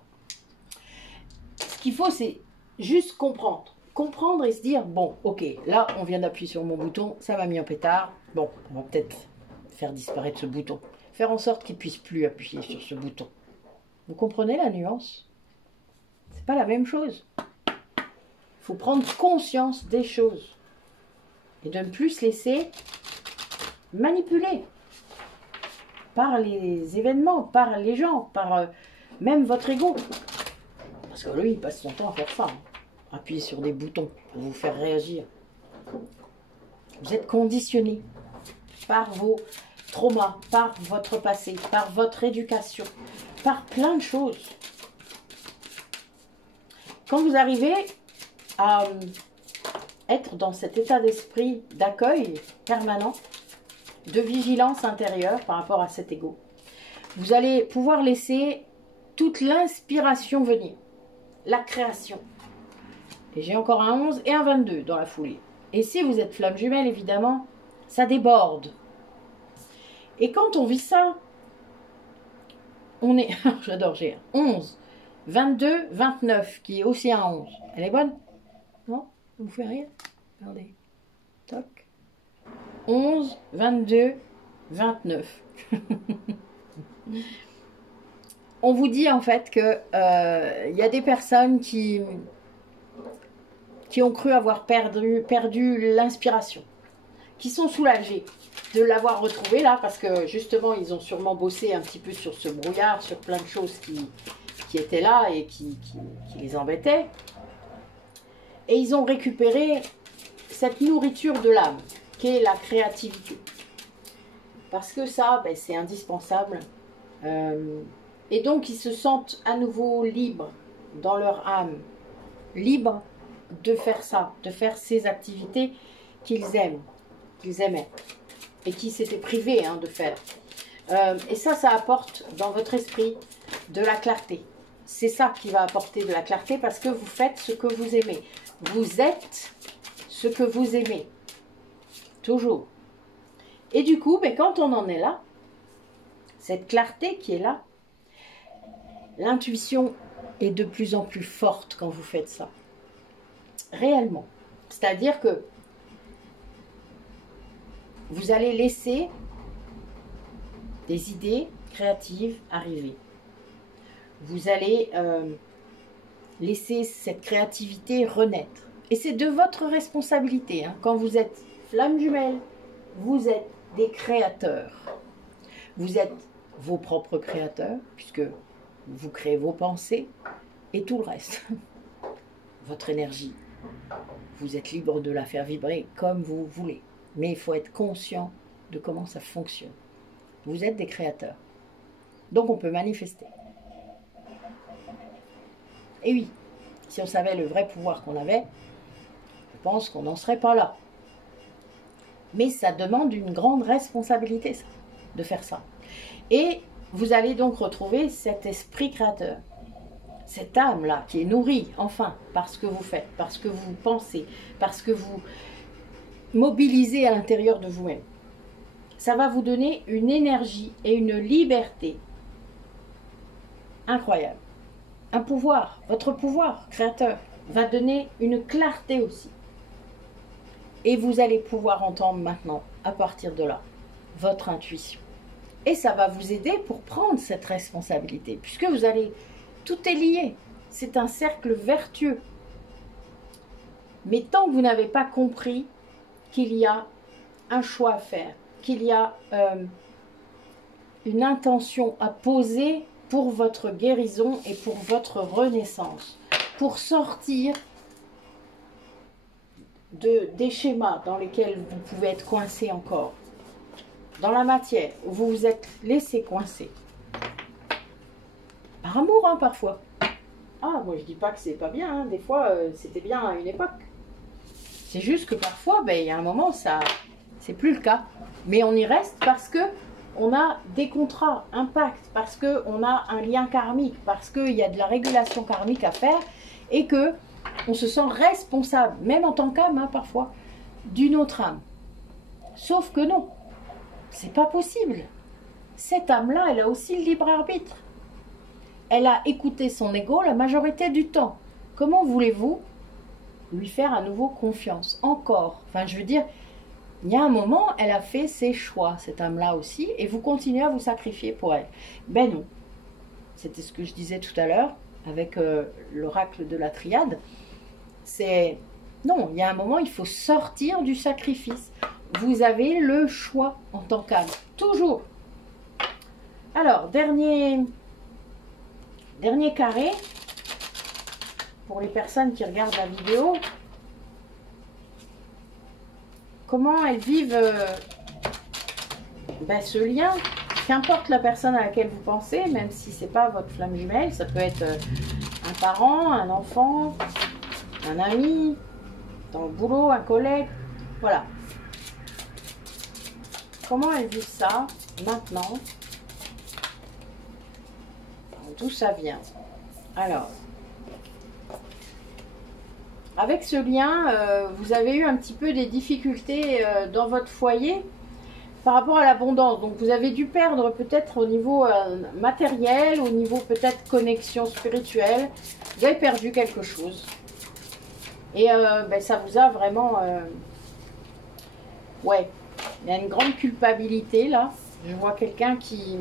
Ce qu'il faut, c'est juste comprendre. Comprendre et se dire « Bon, ok, là, on vient d'appuyer sur mon bouton, ça m'a mis en pétard. Bon, on va peut-être faire disparaître ce bouton. Faire en sorte qu'il ne puisse plus appuyer sur ce bouton. » Vous comprenez la nuance? C'est pas la même chose. Il faut prendre conscience des choses et de ne plus se laisser manipuler par les événements, par les gens, par même votre ego. Parce que lui, il passe son temps à faire ça. Appuyer sur des boutons pour vous faire réagir. Vous êtes conditionné par vos traumas, par votre passé, par votre éducation, par plein de choses. Quand vous arrivez à être dans cet état d'esprit d'accueil permanent, de vigilance intérieure par rapport à cet ego, vous allez pouvoir laisser toute l'inspiration venir, la création. Et j'ai encore un 11 et un 22 dans la foulée. Et si vous êtes flamme jumelle, évidemment, ça déborde. Et quand on vit ça, on est... J'adore, j'ai un 11, 22, 29, qui est aussi un 11. Elle est bonne? Non? Ça vous fait rire? Regardez. Toc. 11, 22, 29. On vous dit en fait que y a des personnes qui ont cru avoir perdu l'inspiration, qui sont soulagées de l'avoir retrouvée là, parce que justement ils ont sûrement bossé un petit peu sur ce brouillard, sur plein de choses qui étaient là et qui les embêtaient. Et ils ont récupéré cette nourriture de l'âme, qui est la créativité. Parce que ça, ben, c'est indispensable. Et donc, ils se sentent à nouveau libres dans leur âme. Libres de faire ça, de faire ces activités qu'ils aiment, qu'ils aimaient. Et qui s'étaient privés de faire. Et ça apporte dans votre esprit de la clarté. C'est ça qui va apporter de la clarté parce que vous faites ce que vous aimez. Vous êtes ce que vous aimez. Toujours. Et du coup, ben, quand on en est là, cette clarté qui est là, l'intuition est de plus en plus forte quand vous faites ça. Réellement. C'est-à-dire que vous allez laisser des idées créatives arriver. Vous allez laisser cette créativité renaître. Et c'est de votre responsabilité. Quand vous êtes flamme jumelle, vous êtes des créateurs. Vous êtes vos propres créateurs, puisque vous créez vos pensées et tout le reste. Votre énergie. Vous êtes libre de la faire vibrer comme vous voulez. Mais il faut être conscient de comment ça fonctionne. Vous êtes des créateurs. Donc on peut manifester. Et oui, si on savait le vrai pouvoir qu'on avait, je pense qu'on n'en serait pas là. Mais ça demande une grande responsabilité, ça, de faire ça. Et vous allez donc retrouver cet esprit créateur. Cette âme-là qui est nourrie, enfin, par ce que vous faites, parce que vous pensez, parce que vous mobilisez à l'intérieur de vous-même. Ça va vous donner une énergie et une liberté incroyable. Un pouvoir, votre pouvoir créateur va donner une clarté aussi. Et vous allez pouvoir entendre maintenant, à partir de là, votre intuition. Et ça va vous aider pour prendre cette responsabilité, puisque vous allez... Tout est lié. C'est un cercle vertueux. Mais tant que vous n'avez pas compris qu'il y a un choix à faire, qu'il y a une intention à poser pour votre guérison et pour votre renaissance, pour sortir des schémas dans lesquels vous pouvez être coincé encore, dans la matière où vous vous êtes laissé coincer. Par amour, parfois. Ah, moi je dis pas que c'est pas bien, des fois c'était bien à une époque. C'est juste que parfois, ben, il y a un moment, ça, c'est plus le cas. Mais on y reste parce que on a des contrats, un pacte, parce qu'on a un lien karmique, parce qu'il y a de la régulation karmique à faire et que on se sent responsable, même en tant qu'âme, hein, parfois, d'une autre âme. Sauf que non, c'est pas possible. Cette âme-là, elle a aussi le libre arbitre. Elle a écouté son ego la majorité du temps. Comment voulez-vous lui faire à nouveau confiance? Encore. Enfin, je veux dire, il y a un moment, elle a fait ses choix, cette âme-là aussi, et vous continuez à vous sacrifier pour elle. Ben non. C'était ce que je disais tout à l'heure avec l'oracle de la triade. C'est... Non, il y a un moment, il faut sortir du sacrifice. Vous avez le choix en tant qu'âme. Toujours. Alors, dernier carré. Pour les personnes qui regardent la vidéo. Comment elles vivent ce lien, qu'importe la personne à laquelle vous pensez, même si c'est pas votre flamme jumelle, ça peut être un parent, un enfant, un ami, dans le boulot, un collègue, voilà. Comment elles vivent ça maintenant? D'où ça vient? Alors, avec ce lien, vous avez eu un petit peu des difficultés dans votre foyer par rapport à l'abondance. Donc vous avez dû perdre peut-être au niveau matériel, au niveau peut-être connexion spirituelle. Vous avez perdu quelque chose. Et ça vous a vraiment... ouais, il y a une grande culpabilité là. Je vois quelqu'un qui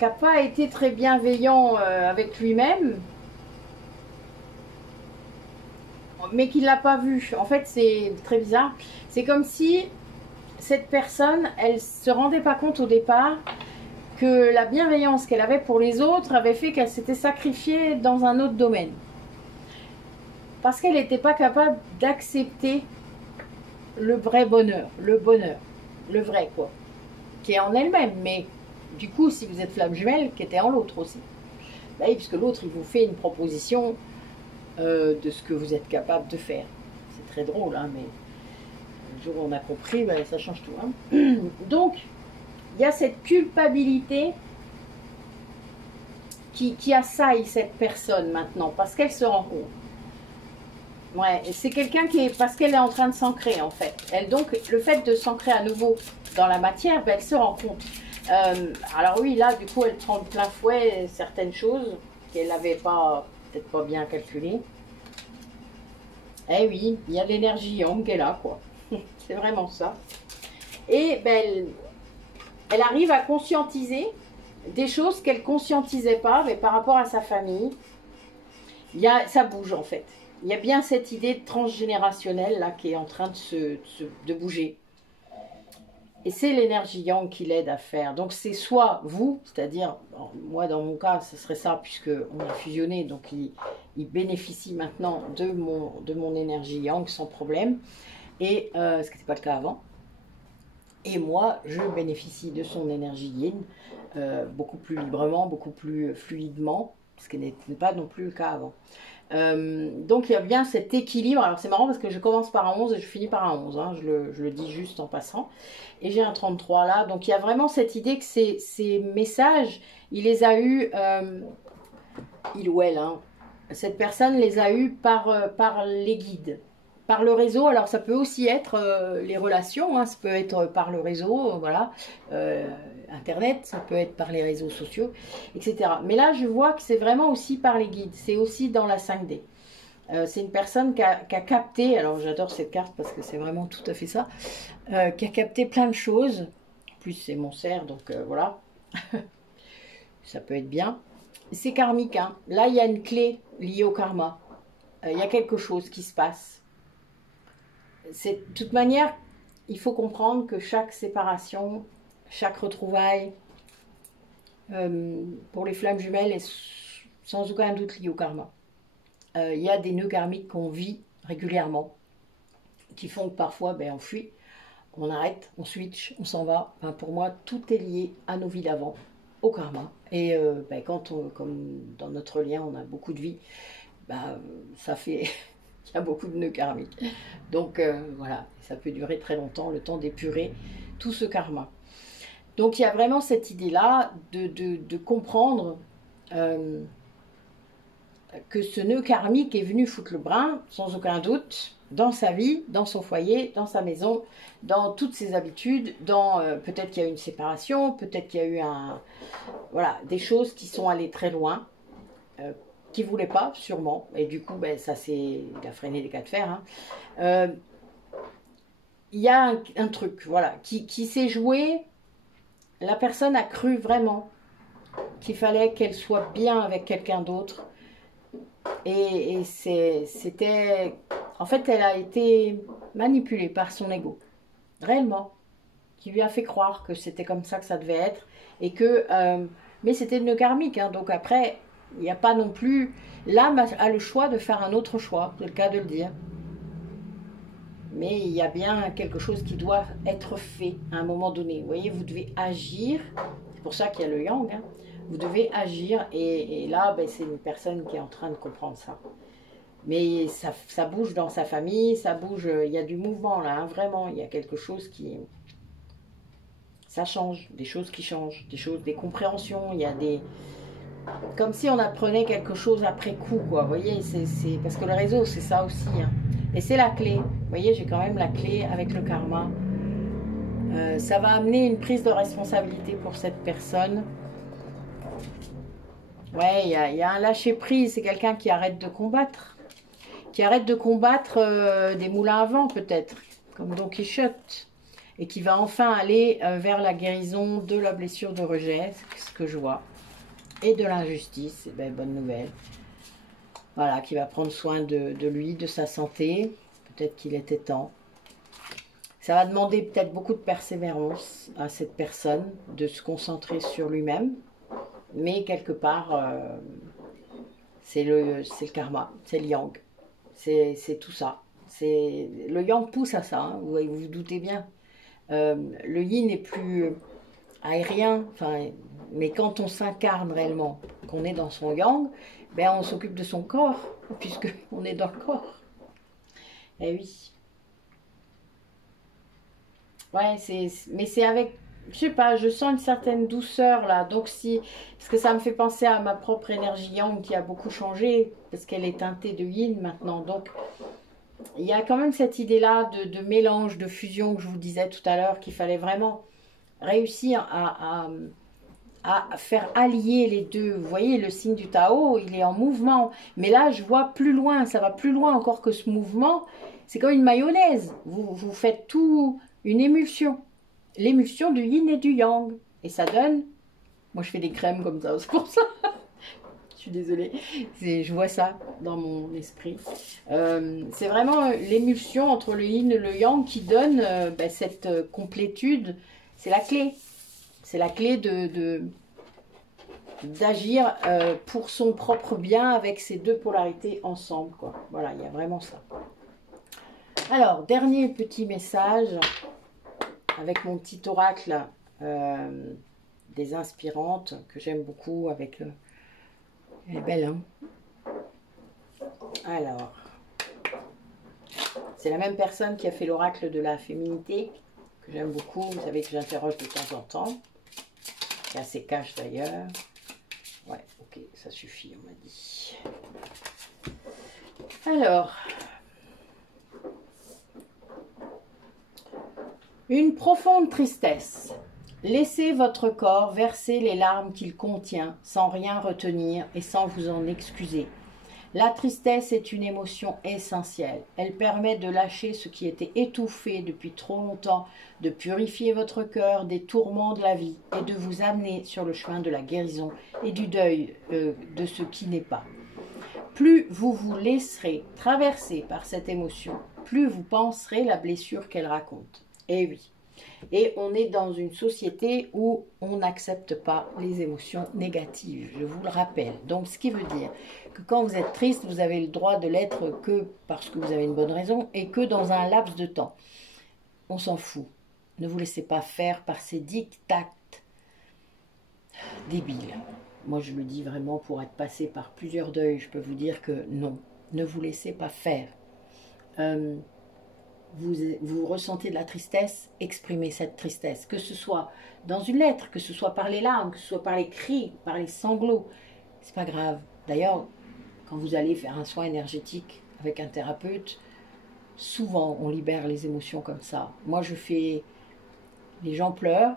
n'a pas été très bienveillant avec lui-même. Mais qui ne l'a pas vu. En fait, c'est très bizarre. C'est comme si cette personne, elle ne se rendait pas compte au départ que la bienveillance qu'elle avait pour les autres avait fait qu'elle s'était sacrifiée dans un autre domaine. Parce qu'elle n'était pas capable d'accepter le vrai bonheur, le vrai quoi, qui est en elle-même. Mais du coup, si vous êtes flamme jumelle, qui était en l'autre aussi. Bah oui, puisque l'autre, il vous fait une proposition de ce que vous êtes capable de faire. C'est très drôle, hein, mais le jour où on a compris, ben, ça change tout. Hein. Donc, il y a cette culpabilité qui assaille cette personne maintenant, parce qu'elle se rend compte. Ouais, c'est quelqu'un qui est, parce qu'elle est en train de s'ancrer en fait. Elle, donc, le fait de s'ancrer à nouveau dans la matière, ben, elle se rend compte. Alors oui, là, du coup, elle prend de plein fouet certaines choses qu'elle n'avait pas... peut-être pas bien calculé. Eh oui, il y a de l'énergie yang qui est là, quoi. C'est vraiment ça. Et ben, elle arrive à conscientiser des choses qu'elle ne conscientisait pas, mais par rapport à sa famille. Ça bouge, en fait. Il y a bien cette idée de transgénérationnelle, là, qui est en train de bouger. Et c'est l'énergie yang qui l'aide à faire. Donc c'est soit vous, c'est-à-dire, moi dans mon cas, ce serait ça, puisqu'on a fusionné, donc il bénéficie maintenant de mon énergie yang sans problème, et ce qui n'était pas le cas avant. Et moi, je bénéficie de son énergie yin, beaucoup plus librement, beaucoup plus fluidement, ce qui n'est pas non plus le cas avant. Donc il y a bien cet équilibre. Alors c'est marrant parce que je commence par un 11 et je finis par un 11, hein, je le dis juste en passant, et j'ai un 33 là, donc il y a vraiment cette idée que ces messages, il les a eus, il ou elle, hein, cette personne les a eus par les guides, par le réseau. Alors ça peut aussi être les relations, hein, ça peut être par le réseau, voilà, internet, ça peut être par les réseaux sociaux, etc. Mais là je vois que c'est vraiment aussi par les guides, c'est aussi dans la 5D. C'est une personne qui a capté, alors j'adore cette carte parce que c'est vraiment tout à fait ça, qui a capté plein de choses. En plus c'est mon cerf, donc voilà, ça peut être bien. C'est karmique, hein. Là il y a une clé liée au karma, il y a quelque chose qui se passe. De toute manière, il faut comprendre que chaque séparation, chaque retrouvaille, pour les flammes jumelles, est sans aucun doute liée au karma. Il y a des nœuds karmiques qu'on vit régulièrement, qui font que parfois, ben, on fuit, on arrête, on switch, on s'en va. Enfin, pour moi, tout est lié à nos vies d'avant, au karma. Et ben, comme dans notre lien, on a beaucoup de vies, ben, ça fait Il y a beaucoup de nœuds karmiques. Donc voilà, ça peut durer très longtemps, le temps d'épurer tout ce karma. Donc il y a vraiment cette idée-là de comprendre que ce nœud karmique est venu foutre le brin, sans aucun doute, dans sa vie, dans son foyer, dans sa maison, dans toutes ses habitudes, dans peut-être qu'il y a eu une séparation, peut-être qu'il y a eu voilà, des choses qui sont allées très loin, qui ne voulaient pas, sûrement, et du coup, ben, ça c'est, il a freiné les cas de fer. Hein. Il y a un truc, voilà, qui s'est joué, la personne a cru vraiment qu'il fallait qu'elle soit bien avec quelqu'un d'autre, et c'était... En fait, elle a été manipulée par son ego, réellement, qui lui a fait croire que c'était comme ça que ça devait être, et que... mais c'était le nœud karmique, hein, donc après, il n'y a pas non plus... L'âme a le choix de faire un autre choix, c'est le cas de le dire. Mais il y a bien quelque chose qui doit être fait à un moment donné. Vous voyez, vous devez agir, c'est pour ça qu'il y a le yang, hein. Vous devez agir, et là, ben, c'est une personne qui est en train de comprendre ça. Mais ça bouge dans sa famille, ça bouge, il y a du mouvement là, hein, vraiment, il y a quelque chose qui... Ça change, des choses qui changent, des compréhensions, il y a des... Comme si on apprenait quelque chose après coup, quoi, vous voyez, c'est parce que le réseau, c'est ça aussi, hein. Et c'est la clé, vous voyez, j'ai quand même la clé avec le karma. Ça va amener une prise de responsabilité pour cette personne. Ouais, il y a un lâcher-prise, c'est quelqu'un qui arrête de combattre. Qui arrête de combattre des moulins à vent peut-être, comme Don Quichotte, et qui va enfin aller vers la guérison de la blessure de rejet, c'est ce que je vois, et de l'injustice, ben, bonne nouvelle. Voilà, qui va prendre soin de lui, de sa santé, peut-être qu'il était temps. Ça va demander peut-être beaucoup de persévérance à cette personne, de se concentrer sur lui-même, mais quelque part, c'est le karma, c'est le yang. C'est tout ça. Le yang pousse à ça, hein, vous vous doutez bien. Le yin est plus aérien, enfin, mais quand on s'incarne réellement, qu'on est dans son yang, ben on s'occupe de son corps, puisque on est dans le corps. Eh oui. Ouais, mais c'est avec, je sais pas, je sens une certaine douceur là, donc si, parce que ça me fait penser à ma propre énergie yang qui a beaucoup changé, parce qu'elle est teintée de yin maintenant, donc il y a quand même cette idée-là de mélange, de fusion que je vous disais tout à l'heure, qu'il fallait vraiment réussir à faire allier les deux. Vous voyez, le signe du Tao, il est en mouvement. Mais là, je vois plus loin, ça va plus loin encore que ce mouvement. C'est comme une mayonnaise. Vous faites tout, une émulsion. L'émulsion du yin et du yang. Et ça donne... Moi, je fais des crèmes comme ça, c'est pour ça. Je suis désolée, je vois ça dans mon esprit. C'est vraiment l'émulsion entre le yin et le yang qui donne ben, cette complétude. C'est la clé. C'est la clé d'agir pour son propre bien avec ces deux polarités ensemble, quoi. Voilà, il y a vraiment ça. Alors, dernier petit message avec mon petit oracle des inspirantes que j'aime beaucoup avec... elle est belle, hein? Alors, c'est la même personne qui a fait l'oracle de la féminité, que j'aime beaucoup. Vous savez que j'interroge de temps en temps. C'est assez cash d'ailleurs. Ouais, ok, ça suffit, on m'a dit. Alors, une profonde tristesse. Laissez votre corps verser les larmes qu'il contient, sans rien retenir et sans vous en excuser. La tristesse est une émotion essentielle. Elle permet de lâcher ce qui était étouffé depuis trop longtemps, de purifier votre cœur des tourments de la vie et de vous amener sur le chemin de la guérison et du deuil de ce qui n'est pas. Plus vous vous laisserez traverser par cette émotion, plus vous penserez la blessure qu'elle raconte. Eh oui. Et on est dans une société où on n'accepte pas les émotions négatives, je vous le rappelle. Donc ce qui veut dire que quand vous êtes triste, vous avez le droit de l'être que parce que vous avez une bonne raison et que dans un laps de temps. On s'en fout. Ne vous laissez pas faire par ces dictats débiles. Moi je le dis vraiment pour être passé par plusieurs deuils, je peux vous dire que non, ne vous laissez pas faire. vous ressentez de la tristesse, exprimez cette tristesse. Que ce soit dans une lettre, que ce soit par les larmes, que ce soit par les cris, par les sanglots. C'est pas grave. D'ailleurs, quand vous allez faire un soin énergétique avec un thérapeute, souvent on libère les émotions comme ça. Moi, les gens pleurent.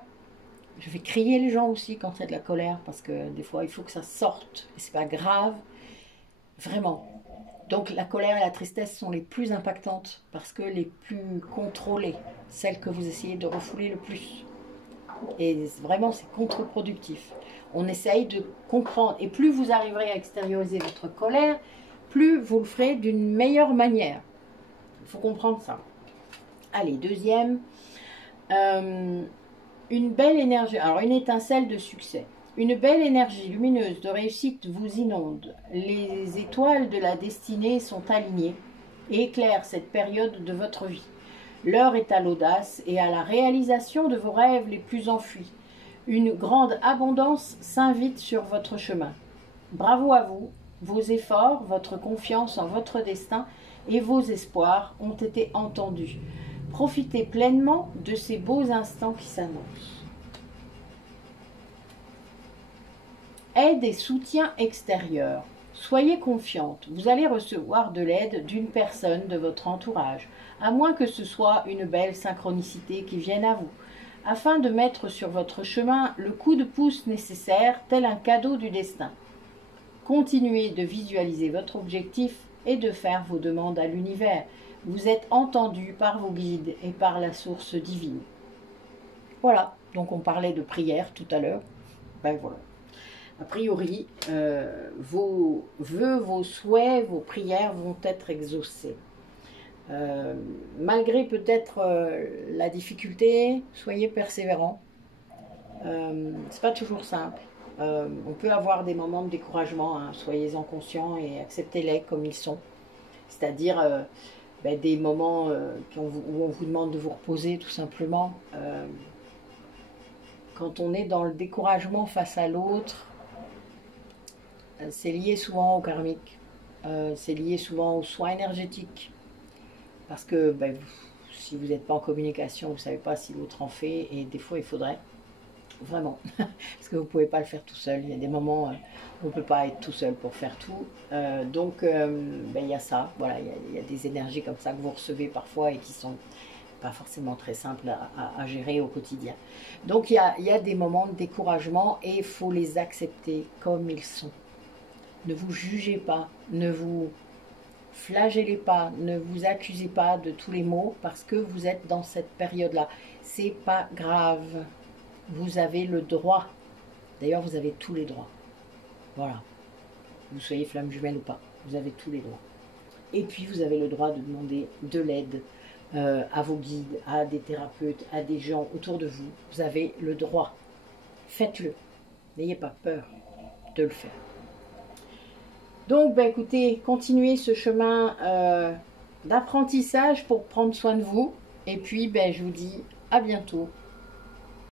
Je fais crier les gens aussi quand il y a de la colère, parce que des fois, il faut que ça sorte. Et c'est pas grave. Vraiment. Donc la colère et la tristesse sont les plus impactantes parce que les plus contrôlées, celles que vous essayez de refouler le plus. Et vraiment, c'est contre-productif. On essaye de comprendre. Et plus vous arriverez à extérioriser votre colère, plus vous le ferez d'une meilleure manière. Il faut comprendre ça. Allez, deuxième. Une belle énergie. Alors, une étincelle de succès. Une belle énergie lumineuse de réussite vous inonde. Les étoiles de la destinée sont alignées et éclairent cette période de votre vie. L'heure est à l'audace et à la réalisation de vos rêves les plus enfuis. Une grande abondance s'invite sur votre chemin. Bravo à vous, vos efforts, votre confiance en votre destin et vos espoirs ont été entendus. Profitez pleinement de ces beaux instants qui s'annoncent. Aide et soutien extérieur. Soyez confiante, vous allez recevoir de l'aide d'une personne de votre entourage, à moins que ce soit une belle synchronicité qui vienne à vous, afin de mettre sur votre chemin le coup de pouce nécessaire, tel un cadeau du destin. Continuez de visualiser votre objectif et de faire vos demandes à l'univers. Vous êtes entendu par vos guides et par la source divine. Voilà, donc on parlait de prière tout à l'heure. Ben voilà. A priori, vos vœux, vos souhaits, vos prières vont être exaucés. Malgré peut-être la difficulté, soyez persévérants. C'est pas toujours simple. On peut avoir des moments de découragement, hein, soyez-en conscients et acceptez-les comme ils sont. C'est-à-dire des moments où on vous demande de vous reposer tout simplement. Quand on est dans le découragement face à l'autre, c'est lié souvent au karmique, c'est lié souvent aux soins énergétiques. Parce que si vous n'êtes pas en communication, vous ne savez pas si l'autre en fait, et des fois il faudrait, vraiment, parce que vous ne pouvez pas le faire tout seul. Il y a des moments où on ne peut pas être tout seul pour faire tout. Donc il y a ça, voilà, il y a des énergies comme ça que vous recevez parfois et qui sont pas forcément très simples à gérer au quotidien. Donc il y a des moments de découragement et il faut les accepter comme ils sont. Ne vous jugez pas, ne vous flagellez pas, ne vous accusez pas de tous les maux parce que vous êtes dans cette période-là. C'est pas grave. Vous avez le droit. D'ailleurs, vous avez tous les droits. Voilà. Vous soyez flamme jumelle ou pas, vous avez tous les droits. Et puis, vous avez le droit de demander de l'aide à vos guides, à des thérapeutes, à des gens autour de vous. Vous avez le droit. Faites-le. N'ayez pas peur de le faire. Donc, écoutez, continuez ce chemin d'apprentissage pour prendre soin de vous. Et puis, je vous dis à bientôt